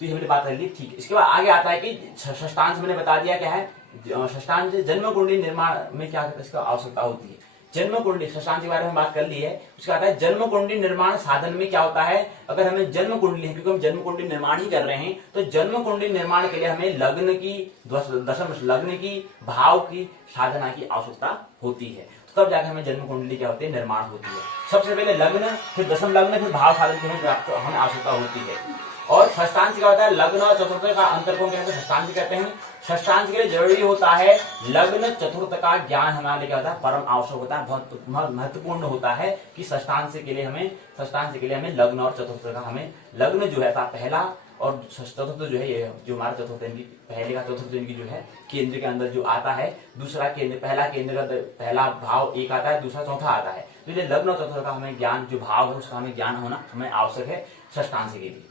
तो ये हमने बात कर ली, ठीक है। इसके बाद आगे आता है कि षष्ठांश मैंने बता दिया क्या है, षष्ठांश जन्म कुंडली निर्माण में क्या इसका आवश्यकता होती है। जन्म कुंडली षष्ठांश के बारे में बात कर ली है। उसके बाद है जन्म कुंडली निर्माण साधन में क्या होता है, अगर हमें जन्म कुंडली है, क्योंकि हम जन्म कुंडली निर्माण ही कर रहे हैं, तो जन्म कुंडली निर्माण के लिए हमें लग्न की, दशम लग्न की, भाव की साधना की आवश्यकता होती है। तो तब जाकर हमें जन्म कुंडली क्या होती है, निर्माण होती है। सबसे पहले लग्न, फिर दशम लग्न, फिर भाव साधन की हमें आवश्यकता होती है। और षष्ठांश क्या होता है, लग्न और चतुर्थ का अंतर को कहते हैं षष्ठांश कहते हैं। षष्ठांश के लिए जरूरी होता है लग्न चतुर्थ का ज्ञान हमारे लिए क्या होता है, परम आवश्यक होता है, बहुत महत्वपूर्ण होता है कि षष्ठांश के लिए हमें लग्न और चतुर्थ का, हमें लग्न जो है पहला और चतुर्थ जो है, ये जो हमारा चतुर्थ इनकी पहले का चतुर्थ इनकी जो है केंद्र के अंदर जो आता है, दूसरा केंद्र, पहला केंद्र का पहला भाव एक आता है, दूसरा चौथा आता है। तो ये लग्न और चतुर्थ का हमें ज्ञान, जो भाव है उसका हमें ज्ञान होना हमें आवश्यक है षष्ठांश के लिए।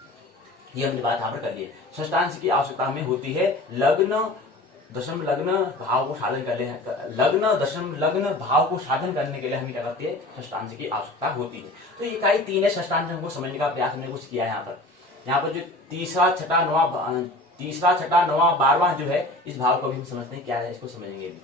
ये हमने बात यहाँ पर कर ली है। षष्ठांश की आवश्यकता हमें होती है लग्न दशम लग्न भाव को साधन करने, लग्न दशम लग्न भाव को साधन करने के लिए हमें क्या करती है, षष्ठांश की आवश्यकता होती है। तो इकाई 3 है, षष्ठांश हमको समझने का प्रयास हमने कुछ किया है। यहाँ पर जो तीसरा, छठा, नौवां, 12वां जो है, इस भाव को भी हम समझते हैं क्या है, इसको समझेंगे भी।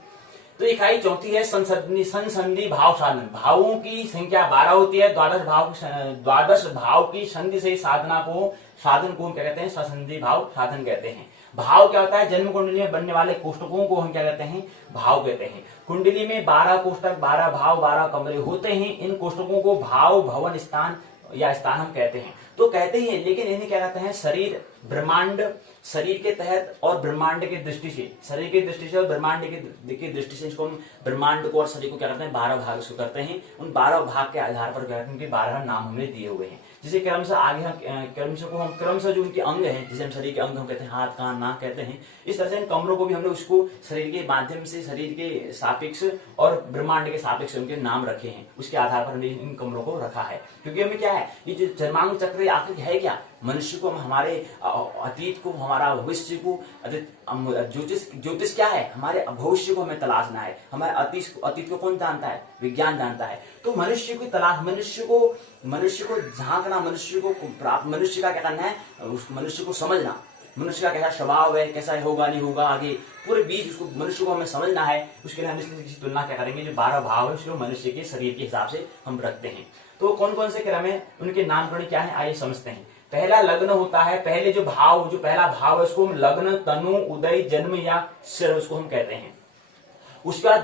तो इकाई 4 है संसंधि भाव साधन। भावों की संख्या 12 होती है। द्वादश भाव की संधि से साधन को हम क्या कहते हैं, ससंधि भाव साधन कहते हैं। भाव क्या होता है, जन्म कुंडली में बनने वाले कोष्टकों को हम क्या कहते हैं, भाव कहते हैं। कुंडली में 12 कोष्टक, 12 भाव, 12 कमरे होते हैं। इन कोष्टकों को भाव, भवन, स्थान या स्थान हम कहते हैं। तो कहते ही हैं, लेकिन इन्हें क्या कहते हैं, शरीर, ब्रह्मांड, शरीर के तहत और ब्रह्मांड के दृष्टि से, शरीर की दृष्टि से और ब्रह्मांड की दृष्टि से इसको हम ब्रह्मांड को और शरीर को क्या करते हैं, 12 भाग इसको करते हैं। उन 12 भाग के आधार पर क्या करते हैं, 12 नाम हमें दिए हुए हैं। जिसे क्रमशः आगे हम क्रमशः जो उनके अंग हैं, जिसे हम शरीर के अंग हम कहते हैं, हाथ, कान, नाक कहते हैं, इस तरह से इन कमरों को भी हमने उसको शरीर के माध्यम से, शरीर के सापेक्ष और ब्रह्मांड के सापेक्ष उनके नाम रखे हैं। उसके आधार पर हमने इन कमरों को रखा है। क्योंकि हमें क्या है, ये जो जन्मांग चक्र आखिर है क्या? मनुष्य को हमारे अतीत को, हमारा भविष्य को, ज्योतिष क्या है? हमारे भविष्य को हमें तलाशना है। हमारे अतीत को कौन जानता है? विज्ञान जानता है। तो मनुष्य की तलाश, मनुष्य को झांकना, मनुष्य को प्राप्त, मनुष्य का क्या करना है? उस मनुष्य को समझना, मनुष्य का कैसा स्वभाव है, कैसा होगा नहीं होगा, आगे पूरे बीच उसको, मनुष्य को हमें समझना है। उसके लिए हम इसकी तुलना क्या करेंगे? जो 12 भाव है उसको मनुष्य के शरीर के हिसाब से हम रखते हैं। तो कौन कौन से क्रम है, उनके नामकरण क्या है, आइए समझते हैं। पहला लग्न होता है। पहले जो पहला भाव है उसको हम लग्न, तनु, उदय, जन्म या सिर उसको हम कहते हैं। उसके बाद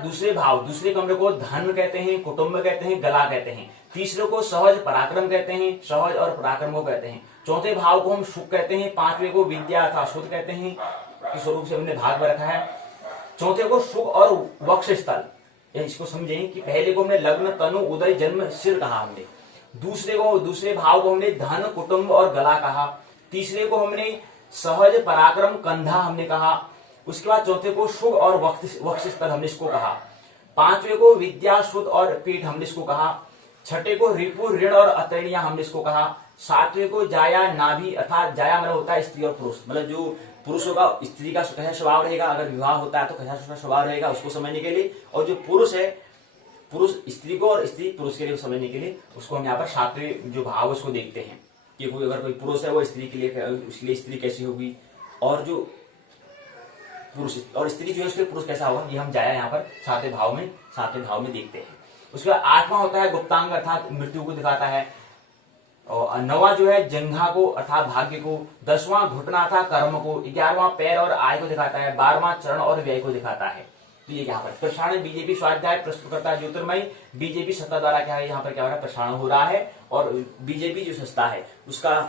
दूसरे कमरे को धन कहते हैं, कुटुंब कहते हैं, गला कहते हैं। तीसरे को सहज पराक्रम कहते हैं, सहज और पराक्रम को कहते हैं। चौथे भाव को हम सुख कहते हैं। पांचवे को विद्या अर्थात शुद्ध कहते हैं, इस स्वरूप से हमने भाग में रखा है। चौथे को सुख और वक्ष स्थल, इसको समझें कि पहले को हमने लग्न, तनु, उदय, जन्म, सिर कहा हमने। दूसरे भाव को हमने धन, कुटुंब और गला कहा। तीसरे को हमने सहज पराक्रम कंधा हमने कहा। उसके बाद चौथे को सुख और वक्ष स्थल हमने इसको कहा। पांचवे को विद्या, शुद्ध और पीठ हमने इसको कहा। छठे को रिपु, ऋण और अतरणिया हमने इसको कहा। सातवें को जाया, नाभि अर्थात जाया मतलब होता है स्त्री और पुरुष, मतलब जो पुरुषों का स्त्री का कैसा स्वभाव रहेगा, अगर विवाह होता है तो कैसा स्वभाव रहेगा उसको समझने के लिए, और जो पुरुष है, पुरुष स्त्री को और स्त्री पुरुष के लिए समझने के लिए उसको हम यहाँ पर सातवें जो भाव उसको देखते हैं कि अगर कोई पुरुष है वो स्त्री के लिए, उसके लिए स्त्री कैसी होगी, और जो पुरुष और स्त्री जो है उसके पुरुष कैसा होगा, ये हम जाया यहाँ पर सातवें भाव में देखते हैं। उसके बाद आठवां होता है गुप्तांग अर्थात मृत्यु को दिखाता है। और नौवां जो है जंघा को अर्थात भाग्य को। 10वां घुटना अर्थात कर्म को। 11वां पैर और आय को दिखाता है। 12वां चरण और व्यय को दिखाता है। तो ये यहाँ पर प्रसारण बीजेपी स्वाध्याय प्रस्तुत करता है ज्योतिर्मय। बीजेपी सत्ता द्वारा क्या है, यहाँ पर क्या हो रहा है, प्रसारण हो रहा है। और बीजेपी जो संस्था है उसका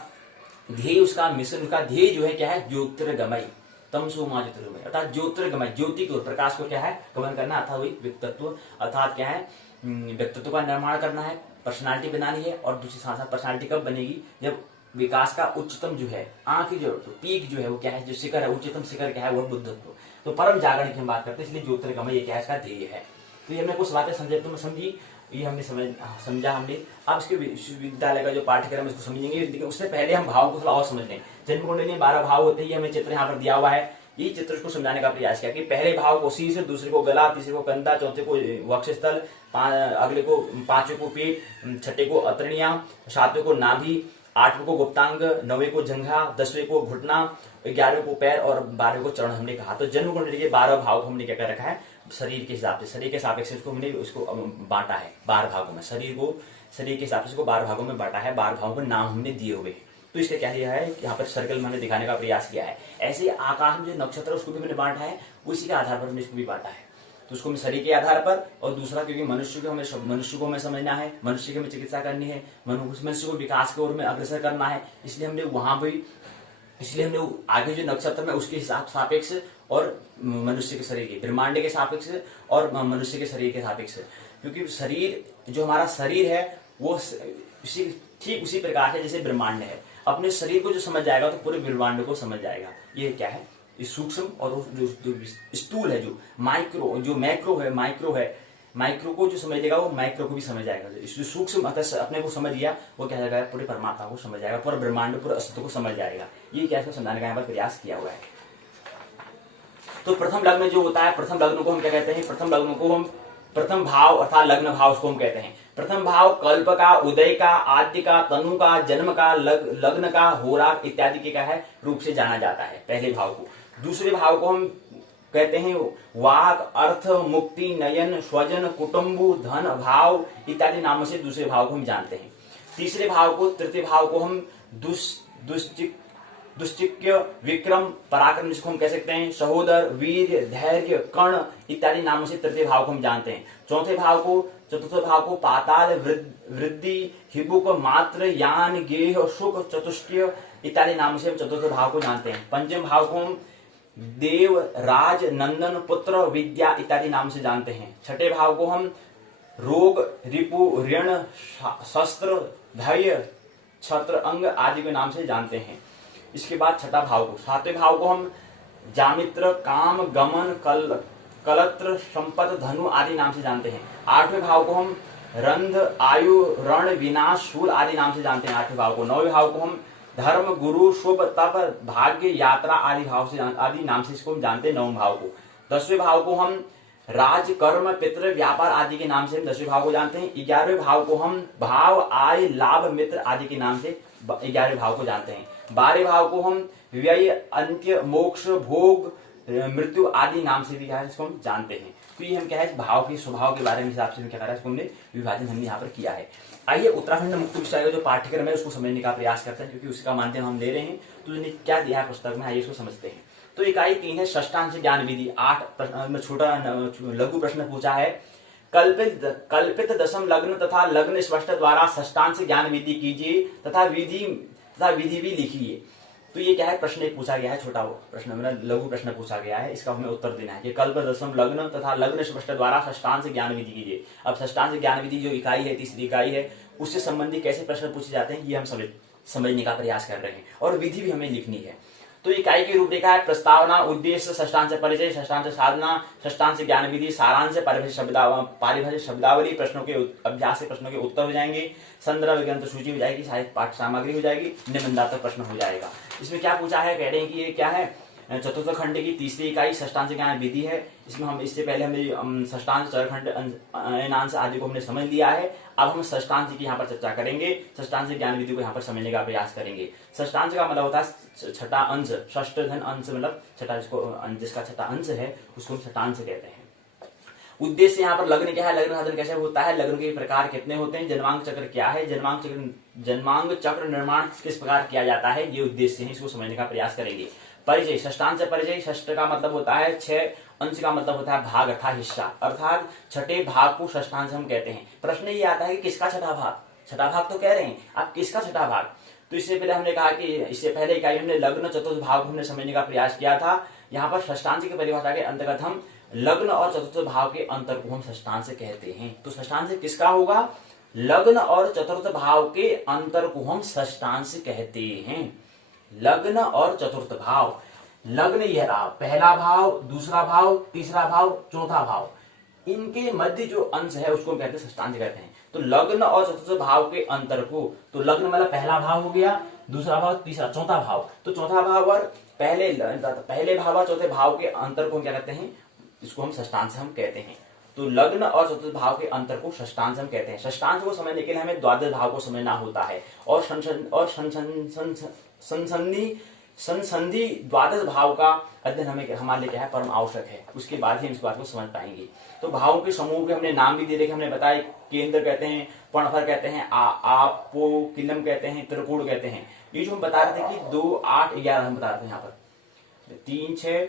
ध्येय, उसका मिशन, उसका ध्येय जो है क्या है, ज्योतिर्गमय, तमसो मा ज्योतिर्गमय अर्थात ज्योतिर्गमय, ज्योति को, प्रकाश को क्या है, गमन करना, अर्थात वही व्यक्तित्व, अर्थात क्या है, व्यक्तित्व का निर्माण करना है, पर्सनालिटी बनानी है। और दूसरी साथ साथ पर्सनालिटी कब बनेगी, जब विकास का उच्चतम जो है, आंख जो पीक जो है वो क्या है, जो शिखर है, उच्चतम शिखर क्या है, वो बुद्धत्व। तो परम जागरण की हम बात करते हैं, इसलिए ज्योतिर्गमय ये क्या है, इसका ध्येय है। तो ये हमने कुछ बातें समझी, ये हमने समझा हमने। अब इसके विश्वविद्यालय का जो पाठ्यक्रम है उसको समझेंगे, लेकिन उससे पहले हम भाव को थोड़ा और समझ लें। जन्म कुंडली में 12 भाव होते हैं, ये हमें चित्र यहाँ पर दिया हुआ है। ये चित्र को समझाने का प्रयास किया कि पहले भाव को शीर्ष, दूसरे को गला, तीसरे को कंधा, चौथे को वक्षस्थल, अगले को, पांचवें को पेट, छठे को अतरणिया, सातवें को नाभि, 8वें को गुप्तांग, 9वें को जंघा, 10वें को घुटना, 11वें को पैर और 12वें को चरण हमने कहा। तो जन्म कुंडली के 12 भाव को हमने क्या कर रखा है, शरीर के हिसाब से, शरीर के सापेक्ष इसको हमने उसको बांटा है 12 भागों में। शरीर के हिसाब से इसको 12 भागों में बांटा है, 12 भागों के नाम हमने दिए हुए। तो इसका क्या लिया है, यहाँ पर सर्कल में हमने दिखाने का प्रयास किया है। ऐसे ही आकाश में जो नक्षत्र उसको भी मैंने बांटा है, उसी के आधार पर हमने इसको भी बांटा है। तो उसको हमें शरीर के आधार पर, और दूसरा क्योंकि मनुष्य को हमें समझना है, मनुष्य की हमें चिकित्सा करनी है, मनुष्य को विकास की ओर में अग्रसर करना है, इसलिए हमने आगे जो नक्षत्र में उसके हिसाब सापेक्ष और मनुष्य के शरीर के, ब्रह्मांड के सापेक्ष और मनुष्य के शरीर के सापेक्ष, क्योंकि शरीर जो हमारा शरीर है वो ठीक उसी प्रकार है जैसे ब्रह्मांड है। अपने शरीर को जो समझ जाएगा तो पूरे ब्रह्मांड को समझ जाएगा। ये क्या है, सूक्ष्म और जो स्थूल है, जो मैक्रो है, माइक्रो को जो समझ लेगा वो माइक्रो को भी समझ जाएगा। इसलिए सूक्ष्म अपने को समझ गया वो क्या जाएगा, पूरे परमात्मा को समझ जाएगा, पूरे ब्रह्मांड, पूरे अस्तित्व को समझ जाएगा। ये क्या समझाने का यहाँ पर प्रयास किया हुआ है। तो प्रथम लग्न जो होता है, प्रथम लग्न को हम क्या कहते हैं, प्रथम भाव अर्थात लग्न भाव उसको हम कहते हैं। प्रथम भाव कल्प का, उदय का, आद्य का, तनु का, जन्म का, लग्न का, होरा इत्यादि के क्या है रूप से जाना जाता है पहले भाव को। दूसरे भाव को हम कहते हैं वाक, अर्थ, मुक्ति, नयन, स्वजन, कुटुंब, धन, भाव इत्यादि नामों से दूसरे भाव को हम जानते हैं। तीसरे भाव को, तृतीय भाव को हम दुश्चिक्य, विक्रम, पराक्रम जिसको हम कह सकते हैं, सहोदर, वीर, धैर्य, कर्ण इत्यादि नामों से तृतीय भाव को हम जानते हैं। चतुर्थ भाव को पाताल, वृद्धि, हिबुक, मात्र, यान, गेह, सुख, चतुष्टय इत्यादि नामों से हम चतुर्थ भाव को जानते हैं। पंचम भाव को हम देव, राज, नंदन, पुत्र, विद्या इत्यादि नाम से जानते हैं। छठे भाव को हम रोग, रिपु, ऋण, शस्त्र, धैर्य, छत्र, अंग आदि के नाम से जानते हैं। इसके बाद छठा भाव को, सातवें भाव को हम जामित्र, काम, गमन, कलत्र, संपत, धनु आदि नाम से जानते हैं। आठवें भाव को हम रंध, आयु, रण, विनाश, शूल आदि नाम से जानते हैं 8वें भाव को। 9वें भाव को हम धर्म, गुरु, शुभ, तप, भाग्य, यात्रा आदि भाव से आदि नाम से इसको हम जानते हैं 9वें भाव को। 10वें भाव को हम राज, कर्म, पितृ, व्यापार आदि के नाम से हम 10वें भाव को जानते हैं। 11वें भाव को हम भाव, आय, लाभ, मित्र आदि के नाम से 11वें भाव को जानते हैं। 12वें भाव को हम व्यय, अंत्य, मोक्ष, भोग, मृत्यु आदि नाम से भी क्या है इसको हम जानते हैं। तो ये हम क्या है भाव के स्वभाव के बारे में हिसाब से क्या करा है इसको हमने विभाजन हमने यहाँ पर किया है। आइए उत्तराखंड मुक्त विषय का जो पाठ्यक्रम है उसको समझने का प्रयास करते हैं, क्योंकि उसका माध्यम हम ले रहे हैं। तो उन्होंने क्या दिया है पुस्तक में, आइए इसको समझते हैं। तो इकाई 3 है षष्टांश ज्ञान विधि। 8 में छोटा लघु प्रश्न पूछा है। कल्पित दशम लग्न तथा लग्न स्पष्ट द्वारा षष्टांश ज्ञान विधि कीजिए तथा विधि भी लिखिए। तो ये क्या है प्रश्न एक पूछा गया है, छोटा प्रश्न मतलब लघु प्रश्न पूछा गया है, इसका हमें उत्तर देना है कि कल्प दशम लग्न तथा लग्न स्पष्ट द्वारा षष्टांश ज्ञान विधि कीजिए। अब षष्टांश ज्ञान विधि जो इकाई है, तीसरी इकाई है, उससे संबंधित कैसे प्रश्न पूछे जाते हैं ये हम समझने का प्रयास कर रहे हैं, और विधि भी हमें लिखनी है। तो इकाई की रूपरेखा है प्रस्तावना, उद्देश्य, षष्टांश परिचय, षष्टांश साधना, षष्टांश ज्ञान विधि, सारांश, पारिभाषिक शब्दावली, प्रश्नों के अभ्यास से प्रश्नों के उत्तर हो जाएंगे, संदर्भ ग्रंथ सूची हो जाएगी, साहित्य पाठ सामग्री हो जाएगी, निबंधात्मक प्रश्न हो जाएगा। इसमें क्या पूछा है, कह रहे हैं कि ये क्या है चतुर्थ खंड की तीसरी इकाई षष्टांश ज्ञान विधि है। इसमें हम इससे पहले हमने षष्टांश, चरखंड, अयनांश आदि को हमने समझ लिया है। अब हम षष्टांश की यहाँ पर चर्चा करेंगे, षष्टांश ज्ञान विधि को यहाँ पर समझने का प्रयास करेंगे। षष्टांश का मतलब होता है छठा अंश, षष्ठ धन अंश मतलब छठा, जिसका छठा अंश है उसको हम षष्टांश कहते हैं। उद्देश्य यहाँ पर लग्न क्या है, लग्न साधन कैसे होता है, लग्न के प्रकार कितने होते हैं, जन्मांग चक्र क्या है, जन्मांग चक्र निर्माण किस प्रकार किया जाता है, ये उद्देश्य है, इसको समझने का प्रयास करेंगे। परिचय, षष्टांश परिचय, षष्ठ का मतलब होता है 6, अंश का मतलब होता है भाग अर्थात हिस्सा, अर्थात छठे भाग को षष्टांश हम कहते हैं। प्रश्न ये आता है कि किसका छठा भाग, छठा भाग तो कह रहे हैं, आप किसका छठा भाग। तो इससे पहले हमने कहा कि इससे पहले इकाई हमने लग्न चतुर्थ भाग को हमने समझने का प्रयास किया था। यहाँ पर षष्टांश की परिभाषा के अंतर्गत हम लग्न और चतुर्थ भाव के अंतर को हम षष्टांश कहते हैं। तो षष्टांश किसका होगा, लग्न और चतुर्थ भाव के अंतर को हम षष्टांश कहते हैं। लग्न और चतुर्थ भाव, लग्न यह रहा पहला भाव, दूसरा भाव, तीसरा भाव, चौथा भाव, इनके मध्य जो अंश है उसको हम कहते हैं षष्टांश कहते हैं। तो लग्न और चतुर्थ भाव के अंतर को, तो लग्न मतलब पहला भाव हो गया, दूसरा भाव, तीसरा, चौथा भाव, तो चौथा भाव और पहले भाव और चौथे भाव के अंतर को हम क्या कहते हैं, इसको हम षष्टांश हम कहते हैं। तो लग्न और चतुर्थ भाव के अंतर को षष्टांश हम कहते हैं। षष्टांश को समझने के लिए हमें द्वादश भाव को समझना होता है, और संसंधि द्वादश भाव का अध्ययन हमारे लिए क्या है परम आवश्यक है, उसके बाद ही हम इस बात को समझ पाएंगे। तो भावों के समूह के हमने नाम भी दे रखे, हमने बताया केंद्र कहते हैं, पर्णफर कहते हैं, आपो किलम कहते हैं, त्रिकोण कहते हैं। ये जो हम बता रहे थे कि 2, 8, 11 हम बता रहे थे, यहाँ पर 3, 6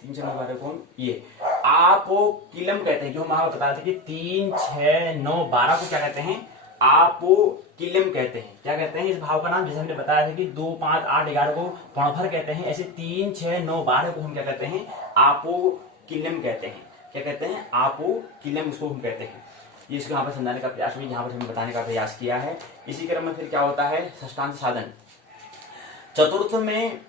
कौन ये आपो किलम कहते हैं, जो हम बता रहे थे कि 3, 6, 9, 12 को क्या कहते हैं, आपो किलम कहते हैं। क्या कहते हैं इस भाव का नाम, जैसे हमने बताया था कि 2, 5, 8, 11 को पर्णफर कहते हैं, ऐसे 3, 6, 9, 12 को हम क्या कहते हैं, आपो किलम कहते हैं। क्या कहते हैं, आपो किलम इसको हम कहते हैं। ये इसको यहाँ पर समझाने का प्रयास भी यहाँ पर हमने बताने का प्रयास किया है। इसी क्रम में फिर क्या होता है, षष्टांश साधन। चतुर्थ में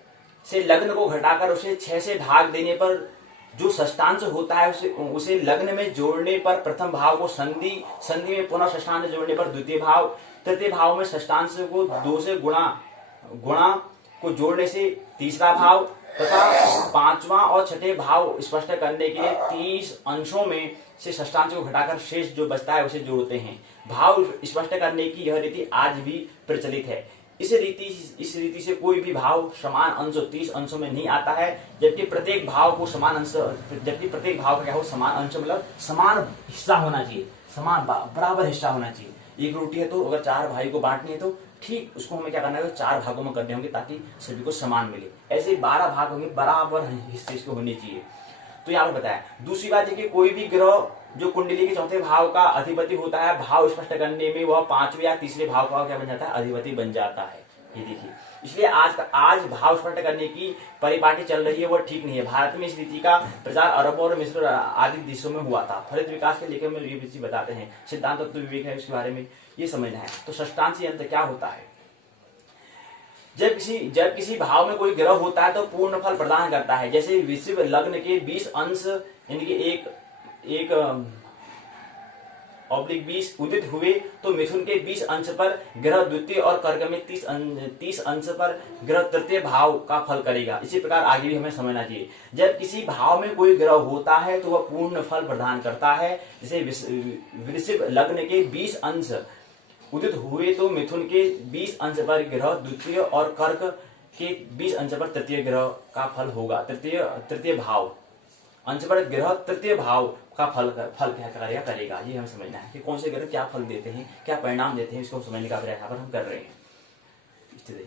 से लग्न को घटाकर उसे 6 से भाग देने पर जो षष्टांश होता है उसे लग्न में जोड़ने पर प्रथम भाव को संधि में पुनः षष्टांश जोड़ने पर द्वितीय भाव, तृतीय भाव में षष्टांश को 2 से गुणा को जोड़ने से तीसरा भाव, तथा पांचवा और छठे भाव स्पष्ट करने के लिए 30 अंशों में से षष्टांश को घटाकर शेष जो बचता है उसे जोड़ते हैं। भाव स्पष्ट करने की यह रीति आज भी प्रचलित है। इस रीति से कोई भी भाव समान अंश 30 अंशों में नहीं आता है, जबकि प्रत्येक भाव को समान अंश, जबकि प्रत्येक भाव का क्या हो, समान अंश मतलब समान हिस्सा होना चाहिए, समान बराबर हिस्सा होना चाहिए। एक रोटी है तो अगर 4 भाई को बांटनी है तो ठीक उसको हमें क्या करना है, 4 भागों में करने होंगे ताकि सभी को समान मिले। ऐसे 12 भाग होंगे, बराबर हिस्से इसको होने चाहिए। तो यहाँ पर बताया। दूसरी बात है कि कोई भी ग्रह जो कुंडली के चौथे भाव का अधिपति होता है, भाव स्पष्ट करने में वह 5वें या तीसरे भाव का क्या बन जाता है, अधिपति बन जाता है। ये देखिए, इसलिए आज भाव स्पष्ट करने की परिपाटी चल रही है, वो ठीक नहीं है। भारत में इस रीति का प्रचार अरब और मिस्र आदि देशों में हुआ था। फलित विकास के लेखक में ये रीति बताते हैं, सिद्धांत तत्व विवेक है, उसके बारे में ये समझना है। तो षष्टांश यंत्र क्या होता है, जब किसी भाव में कोई ग्रह होता है तो पूर्ण फल प्रदान करता है। जैसे विषुव लग्न के 20 अंश यानी कि एक 20 उदित हुए तो मिथुन के 20 अंश पर ग्रह द्वितीय और कर्क में 30 अंश पर ग्रह तृतीय भाव का फल करेगा। इसी प्रकार आगे भी हमें समझना चाहिए, जब किसी भाव में कोई ग्रह होता है तो वह पूर्ण फल प्रदान करता है। जैसे वृश्चिक लग्न के 20 अंश उदित हुए तो मिथुन के 20 अंश पर ग्रह द्वितीय और कर्क के 20 अंश पर तृतीय ग्रह का फल होगा। तृतीय भाव अंश पर ग्रह तृतीय भाव का फल क्या करेगा। ये हमें समझना है कि कौन से ग्रह क्या फल देते हैं, क्या परिणाम देते हैं, इसको समझने का प्रयास यहाँ पर हम कर रहे हैं।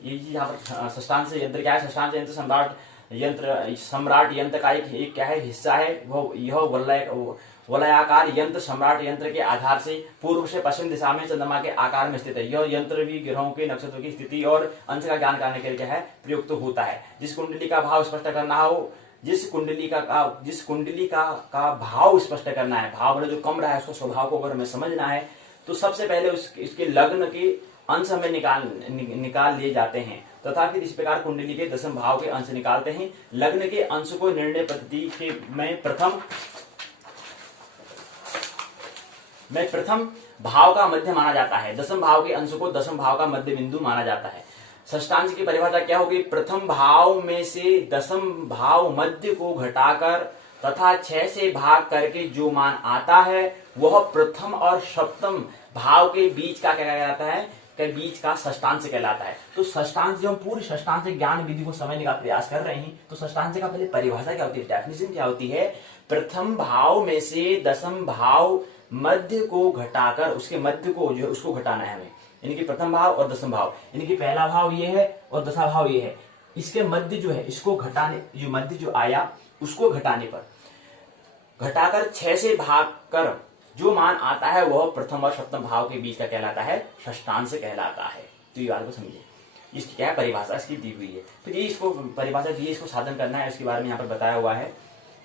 ये यहाँ पर षष्ठांश यंत्र क्या है? षष्ठांश यंत्र सम्राट यंत्र का एक क्या है हिस्सा है। यह वलयाकार यंत्र सम्राट यंत्र के आधार से पूर्व से पश्चिम दिशा में चंद्रमा के आकार में स्थित है। यह यंत्र भी ग्रहों के नक्षत्रों की स्थिति और अंश का ज्ञान करने के लिए क्या है प्रयुक्त होता है। जिस कुंडली का भाव स्पष्ट करना हो, जिस कुंडली का भाव स्पष्ट करना है, भाव मतलब जो कम रहा है उसको स्वभाव को अगर हमें समझना है तो सबसे पहले इसके लग्न के अंश हमें निकाल लिए जाते हैं तथा फिर इस प्रकार कुंडली के दशम भाव के अंश निकालते हैं। लग्न के अंश को निर्णय पद्धति के में प्रथम भाव का मध्य माना जाता है। दशम भाव के अंश को दशम भाव का मध्य बिंदु माना जाता है। षष्ठांश की परिभाषा क्या होगी? प्रथम भाव में से दशम भाव मध्य को घटाकर तथा 6 से भाग करके जो मान आता है वह प्रथम और सप्तम भाव के बीच का क्या कहलाता है? के बीच का षष्ठांश कहलाता है। तो षष्ठांश, जो हम पूरी षष्ठांश ज्ञान विधि को समझने का प्रयास कर रहे हैं, तो षष्ठांश का पहले परिभाषा क्या होती है, डेफिनेशन क्या होती है? प्रथम भाव में से दशम भाव मध्य को घटाकर उसके मध्य को जो उसको घटाना है हमें, यानी कि प्रथम भाव और दशम भाव, यानी कि पहला भाव ये है और दशा भाव ये है, इसके मध्य जो है इसको घटाने, जो मध्य जो आया उसको घटाने पर घटाकर 6 से भाग कर जो मान आता है वह प्रथम और सप्तम भाव के बीच का कहलाता है, षष्ठांश कहलाता है। तो ये बात को समझिए, इसकी क्या परिभाषा इसकी दी हुई है। तो ये इसको परिभाषा दी है, इसको साधन करना है, इसके बारे में यहाँ पर बताया हुआ है।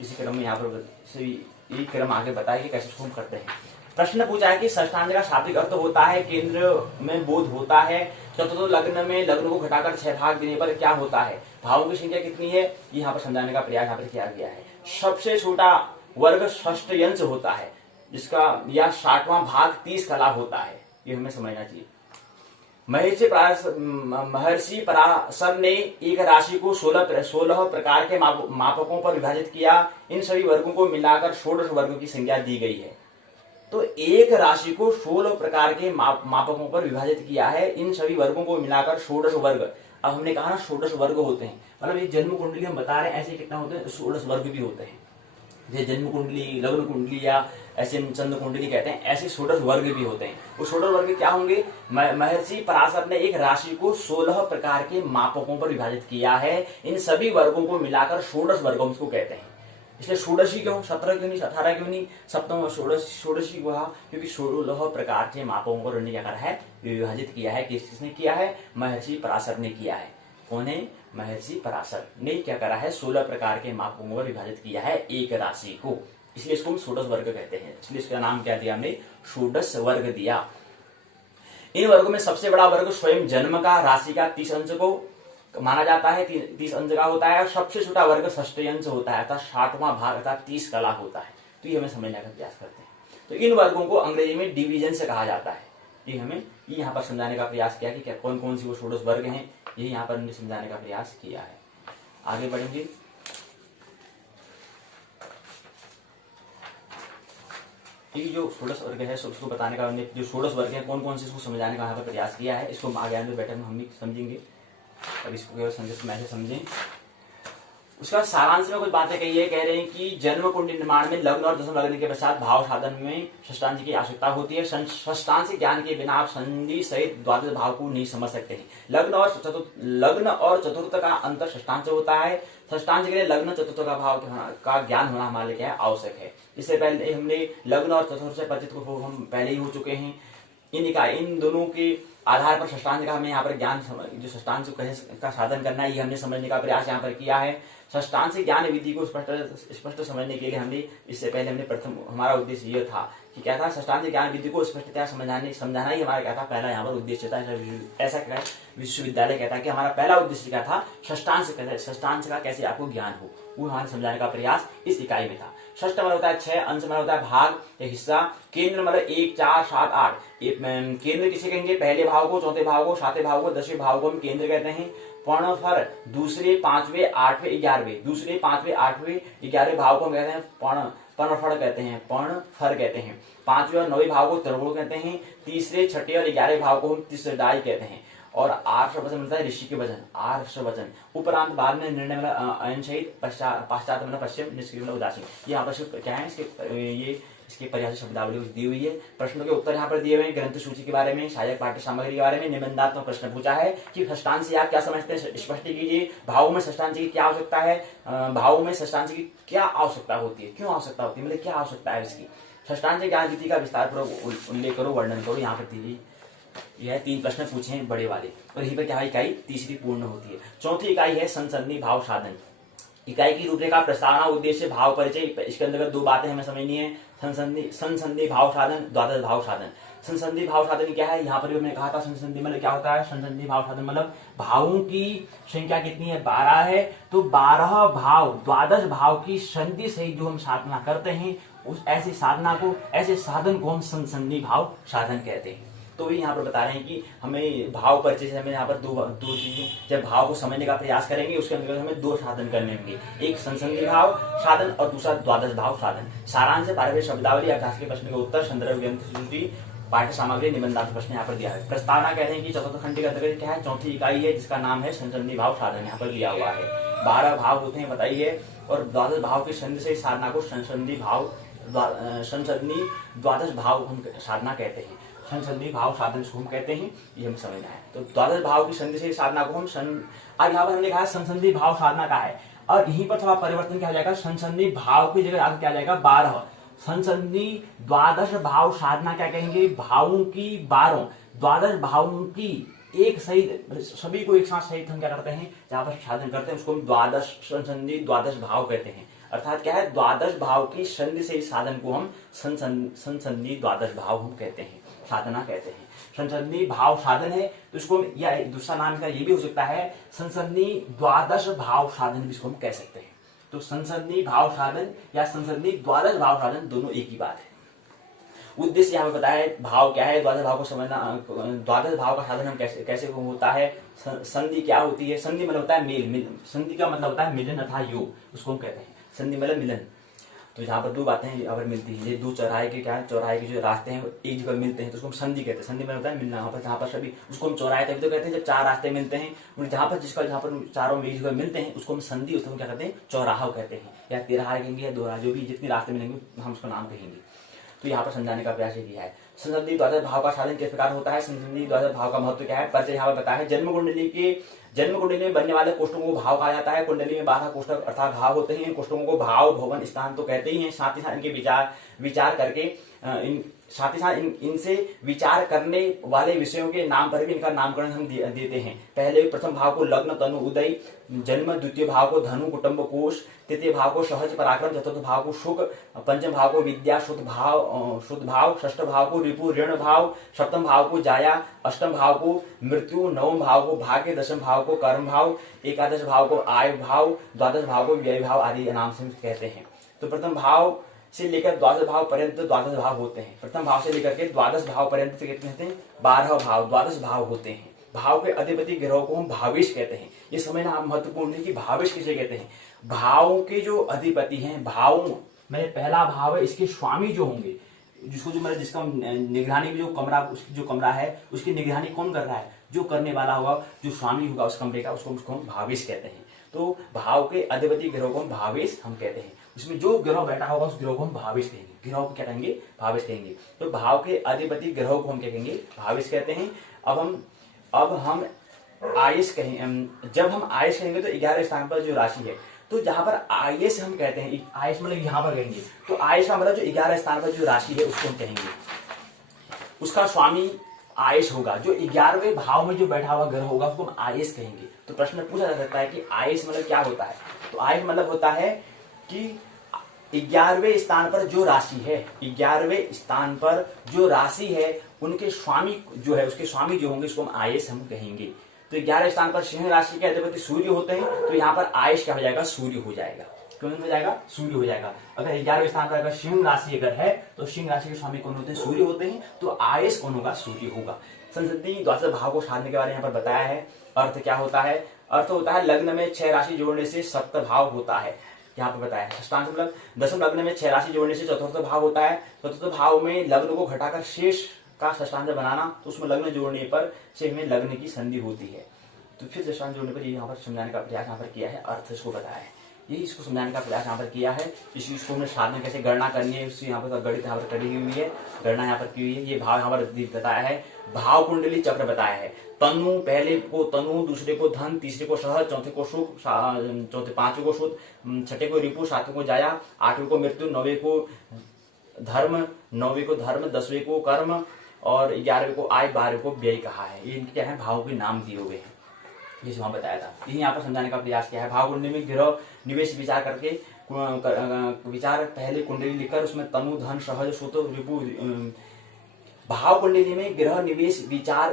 इसी क्रम में यहाँ पर ये क्रम आगे बताया कि कैसे इसको हम करते हैं। प्रश्न पूछा है कि षष्ठांश का शाब्दिक अर्थ होता है केंद्र में बोध होता है। चतुर्थ लग्न में लग्न को घटाकर 6 भाग देने पर क्या होता है, भावों की संख्या कितनी है, ये यहाँ पर समझाने का प्रयास यहाँ पर किया गया है। सबसे छोटा वर्ग षष्ठयंश होता है, जिसका या 60वां भाग 30 कला होता है, ये हमें समझना चाहिए। महर्षि पराशर ने एक राशि को 16 प्रकार के मापकों पर विभाजित किया। इन सभी वर्गों को मिलाकर 16 वर्गों की संख्या दी गई है। तो एक राशि को 16 प्रकार के मापकों पर विभाजित किया है, इन सभी वर्गों को मिलाकर 16 वर्ग। अब हमने कहा ना 16 वर्ग होते हैं, मतलब ये जन्म कुंडली हम बता रहे हैं, ऐसे कितना होते हैं, 16 वर्ग भी होते हैं। जैसे जन्म कुंडली, लग्न कुंडली या ऐसे चंद्र कुंडली कहते हैं, ऐसे 16 वर्ग भी होते हैं। वो 16 वर्ग क्या होंगे? महर्षि पराशर ने एक राशि को 16 प्रकार के मापकों पर विभाजित किया है, इन सभी वर्गों को मिलाकर 16 वर्गों को कहते हैं। इसलिए 16 क्यों, 17 क्यों नहीं, 18 क्यों नहीं, सप्तम 16 हुआ, क्योंकि 16 प्रकार के मापकों पर उन्होंने क्या करा है, विभाजित किया है। किसने किया है? महर्षि पराशर ने किया है। कौन है? महर्षि पराशर ने क्या करा है, 16 प्रकार के मापकों पर विभाजित किया है एक राशि को, इसलिए इसको हम 16 वर्ग कहते हैं। इसलिए इसका नाम क्या दिया हमने, 16 वर्ग दिया। इन वर्गों में सबसे बड़ा वर्ग स्वयं जन्म का राशि का 30 अंश को माना जाता है, 30 अंश का होता है, और सबसे छोटा वर्ग षष्ठयंश होता है अर्थात 60वां भाग अर्थात 30 कला होता है। तो ये हमें समझने का प्रयास करते हैं। तो इन वर्गों को अंग्रेजी में डिवीजन से कहा जाता है। ये हमें यहाँ पर समझाने का प्रयास किया कि क्या कौन कौन सी वो 16 वर्ग हैं, ये यहाँ पर हमने समझाने का प्रयास किया है। आगे बढ़ेंगे। ये जो 16 वर्ग है उसको बताने का हमने, जो 16 वर्ग है कौन कौन से, इसको समझाने का यहाँ पर प्रयास किया है। इसको आगे आने बैठक में हम भी समझेंगे, अब इसको केवल संक्षिप्त में समझें। उसका सारांश में कुछ बातें कही है। कह रहे हैं कि जन्म कुंडली निर्माण में लग्न और दशम लग्न के पश्चात भाव साधन में षष्ठांश की आवश्यकता होती है। षष्ठांश ज्ञान के बिना आप संधि सहित द्वादश भाव को नहीं समझ सकते हैं। लग्न और चतुर्थ का अंतर षष्ठांश होता है। षष्ठांश के लिए लग्न चतुर्थ का भाव का ज्ञान होना हमारे लिए क्या आवश्यक है। इससे पहले हमने लग्न और चतुर्थ से परिचित को हम पहले ही हो चुके हैं। इन दोनों के आधार पर षष्ठांश का हमें यहाँ पर ज्ञान, जो षष्ठांश का साधन करना है, ये हमने समझने का प्रयास यहाँ पर किया है। षष्ठांश ज्ञान विधि को स्पष्ट समझने के लिए हमने इससे पहले प्रथम हमारा उद्देश्य ये था कि क्या था, षष्ठांश ज्ञान विधि को स्पष्टतया समझाना ही हमारा क्या था, पहला यहाँ पर उद्देश्य था। ऐसा क्या है, विश्वविद्यालय कहता है कि हमारा पहला उद्देश्य क्या था, षष्ठांश का कैसे आपको ज्ञान हो, वो हमारे समझाने का प्रयास इस इकाई में था। षष्ठ मतलब होता है 6, अंश मतलब होता है भाग या हिस्सा, केंद्र मतलब 1, 4, 7, 8। केंद्र किसे कहेंगे, पहले भाव को, चौथे भाव को, सातवें भाव को, 10वें भाव को हम केंद्र कहते हैं। पर्णफल दूसरे, 5वें, 8वें, 11वें, दूसरे, 5वें, 8वें, 11वें भाव को हम कहते हैं पर्णफल कहते हैं, पर्णफल कहते हैं। 5वें और 9वें भाव को तृगुण कहते हैं। तीसरे, छठे और 11वें भाव को हम तीसरेदाई कहते हैं। और आर्ष वचन मिलता है ऋषि के वचन, आर्ष वचन। उपरांत बाद में निर्णय मतलब अनशहित, पाश्चात्य मतलब पश्चिम, निष्क्रिय मतलब उदासीन। ये यहाँ पर क्या है, इसके पर्याय शब्दावली दी हुई है। प्रश्नों के उत्तर यहाँ पर दिए हुए हैं। ग्रंथ सूची के बारे में, सहायक पाठ्य सामग्री के बारे में निबंधात्मक प्रश्न पूछा है कि षष्ठांश से आप क्या समझते हैं, स्पष्ट कीजिए। भावों में षष्ठांश की क्या आवश्यकता है, भावों में षष्ठांश की क्या आवश्यकता होती है, क्यों आवश्यकता होती है, मतलब क्या आवश्यकता है इसकी। षष्ठांश ज्ञान विधि का विस्तार पूर्वक उल्लेख करो, वर्णन करो। यहाँ पर दी यह 3 प्रश्न पूछे हैं बड़े वाले, और यहीं पर क्या इकाई तीसरी पूर्ण होती है। चौथी इकाई है संसंधि भाव साधन। इकाई की रूपरेखा, प्रस्तावना, उद्देश्य, भाव परिचय। इसके अंतर्गत 2 बातें हमें समझनी है, संसंधि भाव साधन, द्वादश भाव साधन। संसंधि भाव साधन क्या है, यहाँ पर भी हमने कहा था संसंधि मतलब क्या होता है। संसंधि भाव साधन मतलब भावों की संख्या कितनी है, 12 है, तो 12 भाव, द्वादश भाव की संधि सहित जो हम साधना करते हैं, उस ऐसी साधना को, ऐसे साधन को हम संसंधि भाव साधन कहते हैं। तो भी यहाँ पर बता रहे हैं कि हमें भाव परिचय से हमें यहाँ पर दो चीजें, जब भाव को समझने का प्रयास करेंगे उसके अंतर्गत हमें 2 साधन करने होंगे, एक संसंधि भाव साधन और दूसरा द्वादश भाव साधन। सारांश, पारिभाषिक शब्दावली, अभ्यास के प्रश्न के उत्तर, संदर्भ ग्रंथ सूची, पाठ्य सामग्री, निबंधात्मक प्रश्न यहाँ पर दिया है। प्रस्तावना कहते हैं कि चतुर्थ खंड के अंतर्गत क्या है, चौथी इकाई है जिसका नाम है संसंधि भाव साधन, यहाँ पर दिया हुआ है। 12 भाव होते हैं बताइए, और द्वादश भाव की संधि से साधना को संसंधि द्वादश भाव हम साधना कहते हैं। संसंधि भाव साधन को हम कहते हैं, ये हमें समझना है। तो द्वादश भाव की संधि से साधना को हम अब यहाँ पर हमने कहा संसंधि भाव साधना का है, और यहीं पर थोड़ा परिवर्तन किया जाएगा। संसंधि भाव की जगह आगे क्या जाएगा, 12। संसंधि द्वादश भाव साधना क्या कहेंगे, भावों की 12, द्वादश भावों की एक सहित, सभी को एक साथ सहित हम क्या करते हैं, जहां पर साधन करते हैं उसको हम द्वादश संसंधि द्वादश भाव कहते हैं। अर्थात क्या है, द्वादश भाव की संधि से साधन को हम संसंधि द्वादश भाव हम कहते हैं, साधना कहते हैं। संसंधि भाव साधन है तो इसको, या दूसरा नाम का ये भी हो सकता है संसंधि द्वादश भाव साधन भी इसको हम कह सकते हैं। तो संसंधि भाव साधन या संसंधि द्वादश भाव साधन दोनों एक ही बात है। उद्देश्य यहाँ पे बताया है, भाव क्या है, द्वादश भाव को समझना, द्वादश भाव का साधन हम कैसे होता है, संधि क्या होती है। संधि मतलब होता है मेल, संधि का मतलब होता है मिलन अथा योग, उसको हम कहते हैं संधि मतलब मिलन। तो यहाँ पर 2 बातें यहाँ पर मिलती हैं, ये 2 चौराहे के क्या है, चौराहे के जो रास्ते हैं एक जगह मिलते हैं तो उसको हम संधि कहते हैं। संधि में होता है मिलना, यहाँ पर जहाँ पर सभी, उसको हम चौराहे तभी तो कहते हैं जब 4 रास्ते मिलते हैं, जहाँ पर चारों एक जगह मिलते हैं उसको हम संधि, उसको हम क्या कहते हैं, चौराहा कहते हैं, या तिराहा कहेंगे या दोराहा, जो भी जितने रास्ते मिलेंगे हम उसका नाम कहेंगे। तो यहाँ पर समझाने का प्रयास किया है। संसंधि द्वादश भाव का साधन किस प्रकार होता है, संसंधि द्वादश भाव का महत्व क्या है, परिचय यहाँ पर बताया है। जन्म कुंडली में बनने वाले कोष्ठकों को भाव कहा जाता है। कुंडली में 12 कोष्ठक अर्थात भाव होते हैं। इन कोष्ठकों को भाव, भवन, स्थान तो कहते ही हैं। साथ ही साथ इनके विचार करके साथ ही साथ इनसे विचार करने वाले विषयों के नाम पर भी इनका नामकरण हम देते हैं। पहले प्रथम भाव को लग्न, तनु, उदय, जन्म, द्वितीय भाव को धनु, कुटुंब, कोश, तृतीय भाव को सहज, पराक्रम, चतुर्थ भाव को सुख, पंचम भाव को विद्या, शुद्ध भाव, षष्ठ भाव को रिपु, ऋण भाव, सप्तम भाव को जाया, अष्टम भाव को मृत्यु, नवम भाव को भाग्य, दशम भाव को कर्म भाव, एकादश भाव को आय भाव, द्वादश भाव को व्यय भाव आदि नाम से कहते हैं। तो प्रथम भाव से लेकर द्वादश भाव पर्यंत द्वादश भाव होते हैं। प्रथम भाव से लेकर के द्वादश भाव पर्यंत कितने होते हैं, 12 भाव, द्वादश भाव होते हैं। भाव के अधिपति ग्रहों को हम भावेश कहते हैं। ये समझना आप महत्वपूर्ण है कि भावेश किसे कहते हैं। भावों के जो अधिपति हैं, भाव में पहला भाव है, इसके स्वामी जो होंगे, जिसको जो मतलब जिसका निगरानी में जो कमरा, उसकी जो कमरा है उसकी निगरानी कौन कर रहा है, जो करने वाला होगा, जो स्वामी होगा उस कमरे का, उसको हम भावेश कहते हैं। तो भाव के अधिपति ग्रहों को हम भावेश हम कहते हैं। उसमें जो ग्रह बैठा होगा उस ग्रह को हम भावेश कहेंगे। ग्रहों को क्या कहेंगे, भावेश कहेंगे। तो भाव के अधिपति ग्रहों को हम क्या कहेंगे, भावेश कहते हैं। अब हम आयुष कहेंगे। जब हम आयुष कहेंगे तो 11 स्थान पर जो राशि है, तो जहां पर आयुष हम कहते हैं, आयुष मतलब यहाँ पर कहेंगे, तो आयुष का मतलब जो 11 स्थान पर जो राशि है उसको हम कहेंगे, उसका स्वामी आयुष होगा। जो 11वें भाव में जो बैठा हुआ ग्रह होगा उसको हम आयुष कहेंगे। तो प्रश्न पूछा जा सकता है कि आयुष मतलब क्या होता है। तो आयुष मतलब होता है कि 11वें स्थान पर जो राशि है, 11वें स्थान पर जो राशि है उनके स्वामी जो है, उसके स्वामी जो होंगे उसको हम आयस हम कहेंगे। तो 11वें स्थान पर सिंह राशि के अधिपति सूर्य होते हैं, तो यहाँ पर आयस क्या हो जाएगा, सूर्य हो जाएगा। क्यों हो जाएगा, सूर्य हो जाएगा। अगर 11वें स्थान पर अगर सिंह राशि अगर है तो सिंह राशि के स्वामी कौन होते हैं, सूर्य होते हैं, तो आयस कौन होगा, सूर्य होगा। संसदीय द्वादश भाव को साधने के बारे में यहाँ पर बताया है। अर्थ क्या होता है, अर्थ होता है लग्न में 6 राशि जोड़ने से सप्त भाव होता है, यहाँ पर बताया है। षष्ठांश मतलब दसम लग्न में 6 राशि जोड़ने से चतुर्थ भाव होता है। चतुर्थ भाव में लग्न को घटाकर शेष का षष्ठांश बनाना, तो उसमें लग्न जोड़ने पर शेष में लग्न की संधि होती है। तो फिर षष्ठांश जोड़ने पर यहाँ पर समझाने का प्रयास यहाँ पर किया है, अर्थ इसको बताया है, यही इसको समझाने का प्रयास यहाँ पर किया है। इसको हमने साधना कैसे गणना करनी है, इससे यहाँ पर गणित यहाँ पर करी हुई है, गणना यहाँ पर की हुई है। ये भाव यहाँ पर बताया है, भाव कुंडली चक्र बताया है। तनु, पहले को तनु, दूसरे को धन, तीसरे को सहज, चौथे को सुख, चौथे पांचवें को सुख, छठे को रिपु, सातवें को जाया, आठवें को मृत्यु, नौवें को धर्म, 10वें को कर्म और 11वें को आय, 12वें को व्यय कहा है। ये क्या है, भाव के नाम दिए हुए हैं, जैसे वहां बताया था। यही यहाँ पर समझाने का प्रयास किया है। भाव कुंडली में गिरह निवेश विचार करके विचार पहले कुंडली लिखकर उसमें तनु, धन, सहज, सुत, रिपु। भाव कुंडली में ग्रह निवेश विचार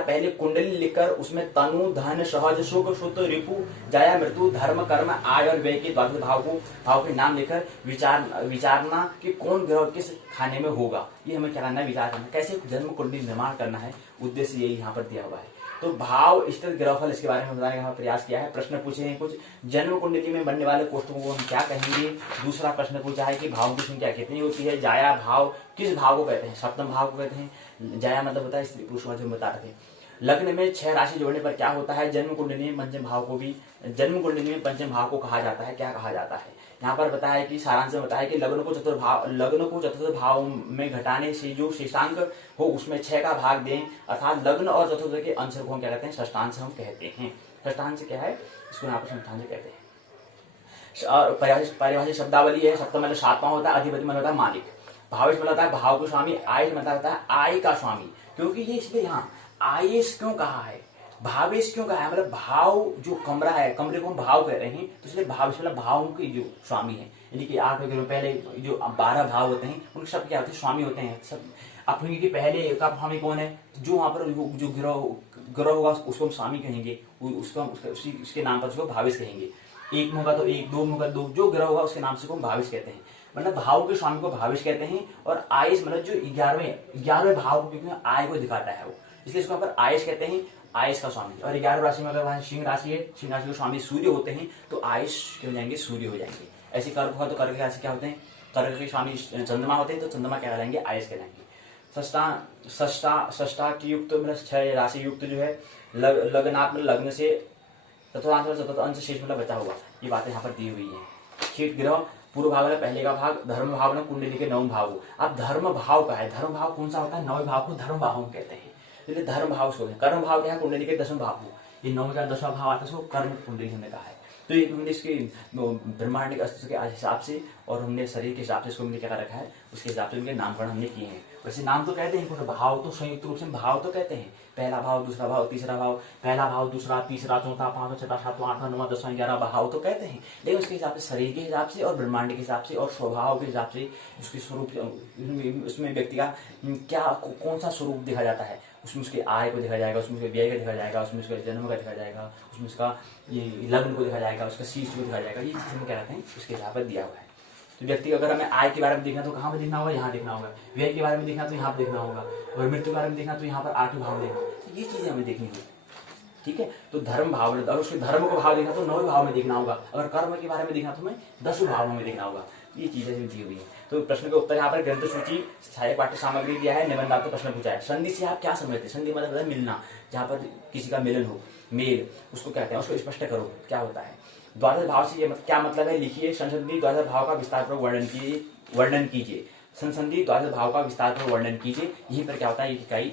पहले कुंडली लिखकर उसमें तनु, धन, सहज, सुख, सुत, रिपु, जाया, मृत्यु, धर्म, कर्म, आय और व्यय के द्वादश भाव के नाम लेकर विचारना कि कौन ग्रह किस खाने में होगा। ये हमें क्या करना है, विचार करना, कैसे जन्म कुंडली निर्माण करना है, उद्देश्य यही यहाँ पर दिया हुआ है। तो भाव स्थित ग्रहफल इसके बारे में बताने का प्रयास किया है। प्रश्न पूछे हैं कुछ, जन्म कुंडली में बनने वाले कोष्ठकों को हम क्या कहेंगे। दूसरा प्रश्न पूछा है कि भाव की संख्या कितनी होती है। जाया भाव किस भाव को कहते हैं, सप्तम भाव को कहते हैं। जाया मतलब होता है स्त्री पुरुष, जो बता रहे थे। लग्न में 6 राशि जोड़ने पर क्या होता है। जन्म कुंडली में पंचम भाव को भी, जन्म कुंडली में पंचम भाव को कहा जाता है, क्या कहा जाता है। यहाँ पर बताया है कि सारांश में बताया कि लग्न को चतुर्थ भाव में घटाने से जो शेषांक हो उसमें 6 का भाग दें, अर्थात लग्न और चतुर्थ के अंश को हम क्या कहते हैं, षष्ठांश हम कहते हैं। षष्ठांश क्या है, इसको यहाँ पर षष्ठांश कहते हैं। और पारिभाषिक शब्दावली है। सप्तम मतलब 7वां होता है, अधिपति मतलब होता है मालिक, भावेश मतलब होता है भाव का स्वामी, आय मतलब होता है आय का स्वामी। क्योंकि ये इसलिए यहाँ आयेश क्यों कहा है, भावेश क्यों कहा है, मतलब भाव जो कमरा है, कमरे को हम भाव कह रहे हैं, तो इसलिए भावेश मतलब भाव के जो स्वामी है। यानी कि 8 वगैरह पहले जो 12 भाव होते हैं उनके सब क्या होते हैं, स्वामी होते हैं सब अपने के। पहले का स्वामी कौन है, जो वहां पर जो ग्रह होगा उसको हम स्वामी कहेंगे, उसके नाम पर उसको भावेश कहेंगे। 1 में होगा तो 1, 2 में होगा 2, जो ग्रह होगा उसके नाम से को हम भावेश कहते हैं, मतलब भाव के स्वामी को भावेश कहते हैं। और आयस मतलब जो 11वें भाव को आय को दिखाता है वो, इसलिए इसको यहाँ पर आयस कहते हैं, आयस का स्वामी। और 11 राशि में अगर वहां सिंह राशि है, सिंह राशि के स्वामी सूर्य होते हैं, तो आयस हो जाएंगे, सूर्य हो जाएंगे। ऐसे कर्क होगा तो कर्क के राशि क्या होते हैं, कर्क के स्वामी चंद्रमा होते हैं, तो चंद्रमा क्या कहलाएंगे, आयस कहलाएंगे। षष्ठा की युक्त मतलब 6 राशि युक्त जो है, लग्नात्मक लग्न से चतुर्थांश और चतुर्थ अंश शेष मतलब बचा हुआ, ये बातें यहाँ पर दी हुई है। शीत ग्रह पूर्व भाग है, पहले का भाग धर्म भाव में कुंडली के 9 भाव। अब धर्म भाव का है, धर्म भाव कौन सा होता है, 9वें भाव को धर्म भाव कहते हैं, इसलिए धर्म भाव उसको। कर्म भाव क्या है, कुंडली के 10वें भाव को, ये 9वें का 10वां भाव आता है, उसको कर्म कुंडली हमने कहा है। तो ये हमने इसके ब्रह्मांड के अस्तित्व के हिसाब से और हमने शरीर के हिसाब से इसको हमने क्या रखा है, उसके हिसाब से उनके नामकरण हमने किए हैं। वैसे नाम तो कहते हैं, भाव तो संयुक्त रूप से भाव तो कहते हैं, पहला भाव, दूसरा भाव, तीसरा भाव, पहला भाव, दूसरा, तीसरा, चौथा, 5वां, 6वां, 7वां, 8वां, 9वां, 10वां, 11वां भाव तो कहते हैं। लेकिन उसके हिसाब से शरीर के हिसाब से और ब्रह्मांड के हिसाब से और स्वभाव के हिसाब से उसके स्वरूप, उसमें व्यक्ति का क्या कौन सा स्वरूप देखा जाता है, उसमें उसके आय को देखा जाएगा, उसमें उसके व्यय को देखा जाएगा, उसमें उसके जन्म का देखा जाएगा, उसमें उसका ये लग्न को देखा जाएगा, उसका शीर्ष को देखा जाएगा। ये चीजें क्या कहते हैं, उसके हिसाब पर दिया हुआ है। तो व्यक्ति अगर हमें आय के बारे में देखना तो कहाँ पर देखना होगा, यहाँ देखना होगा। व्यय के बारे में देखना तो यहाँ पर देखना होगा। और मृत्यु के बारे में देखना तो यहाँ पर 8वें भाव देखना। तो ये चीजें हमें देखनी होगी, ठीक है। तो धर्म भाव, अगर उसके धर्म को भाव देखना तो 9वें भाव में देखना होगा। अगर कर्म के बारे में देखना तो हमें 10वें भाव में देखना होगा। ये चीजें दी हुई है। तो प्रश्न के उत्तर यहाँ पर ग्रंथ सूची, सहायक पाठ्य सामग्री दिया है, निबंधात्मक प्रश्न पूछा है। संधि से आप क्या समझते हैं, संधि मतलब है मिलना, जहाँ पर किसी का मिलन हो, मेल, उसको कहते हैं, उसको स्पष्ट करो क्या होता है। द्वादश भाव से क्या मतलब है, लिखिए। संसंधि द्वादश भाव का विस्तार पर वर्णन कीजिए। संसंधि द्वादश भाव का विस्तार पर वर्णन कीजिए। यहीं पर क्या होता है, इकाई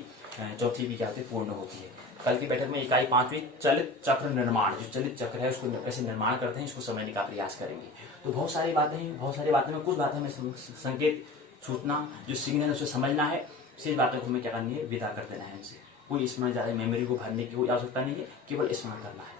चौथी भी क्या होती है, पूर्ण होती है। कल की बैठक में इकाई 5वीं चलित चक्र निर्माण, जो चलित चक्र है उसको कैसे निर्माण करते हैं, इसको समझने का प्रयास करेंगे। तो बहुत सारी बातें में कुछ बातें में संकेत, सूचना, जो सिग्नल उसे समझना है, शेष बातों को हमें क्या करनी है, विदा कर देना है इनसे। कोई इसमें ज्यादा मेमोरी को भरने की कोई आवश्यकता नहीं है, केवल स्मरण करना है।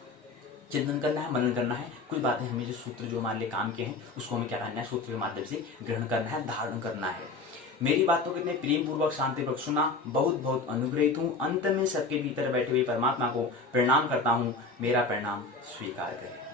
चिंतन करना है, मनन करना है। कुछ बातें हमें जो सूत्र जो हमारे लिए काम के हैं उसको हमें क्या करना है, सूत्र के माध्यम से ग्रहण करना है, धारण करना है। मेरी बातों को इतने प्रेम पूर्वक शांतिपूर्वक सुना, बहुत बहुत अनुग्रहित हूँ। अंत में सबके भीतर बैठे हुए परमात्मा को प्रणाम करता हूँ। मेरा प्रणाम स्वीकार करें।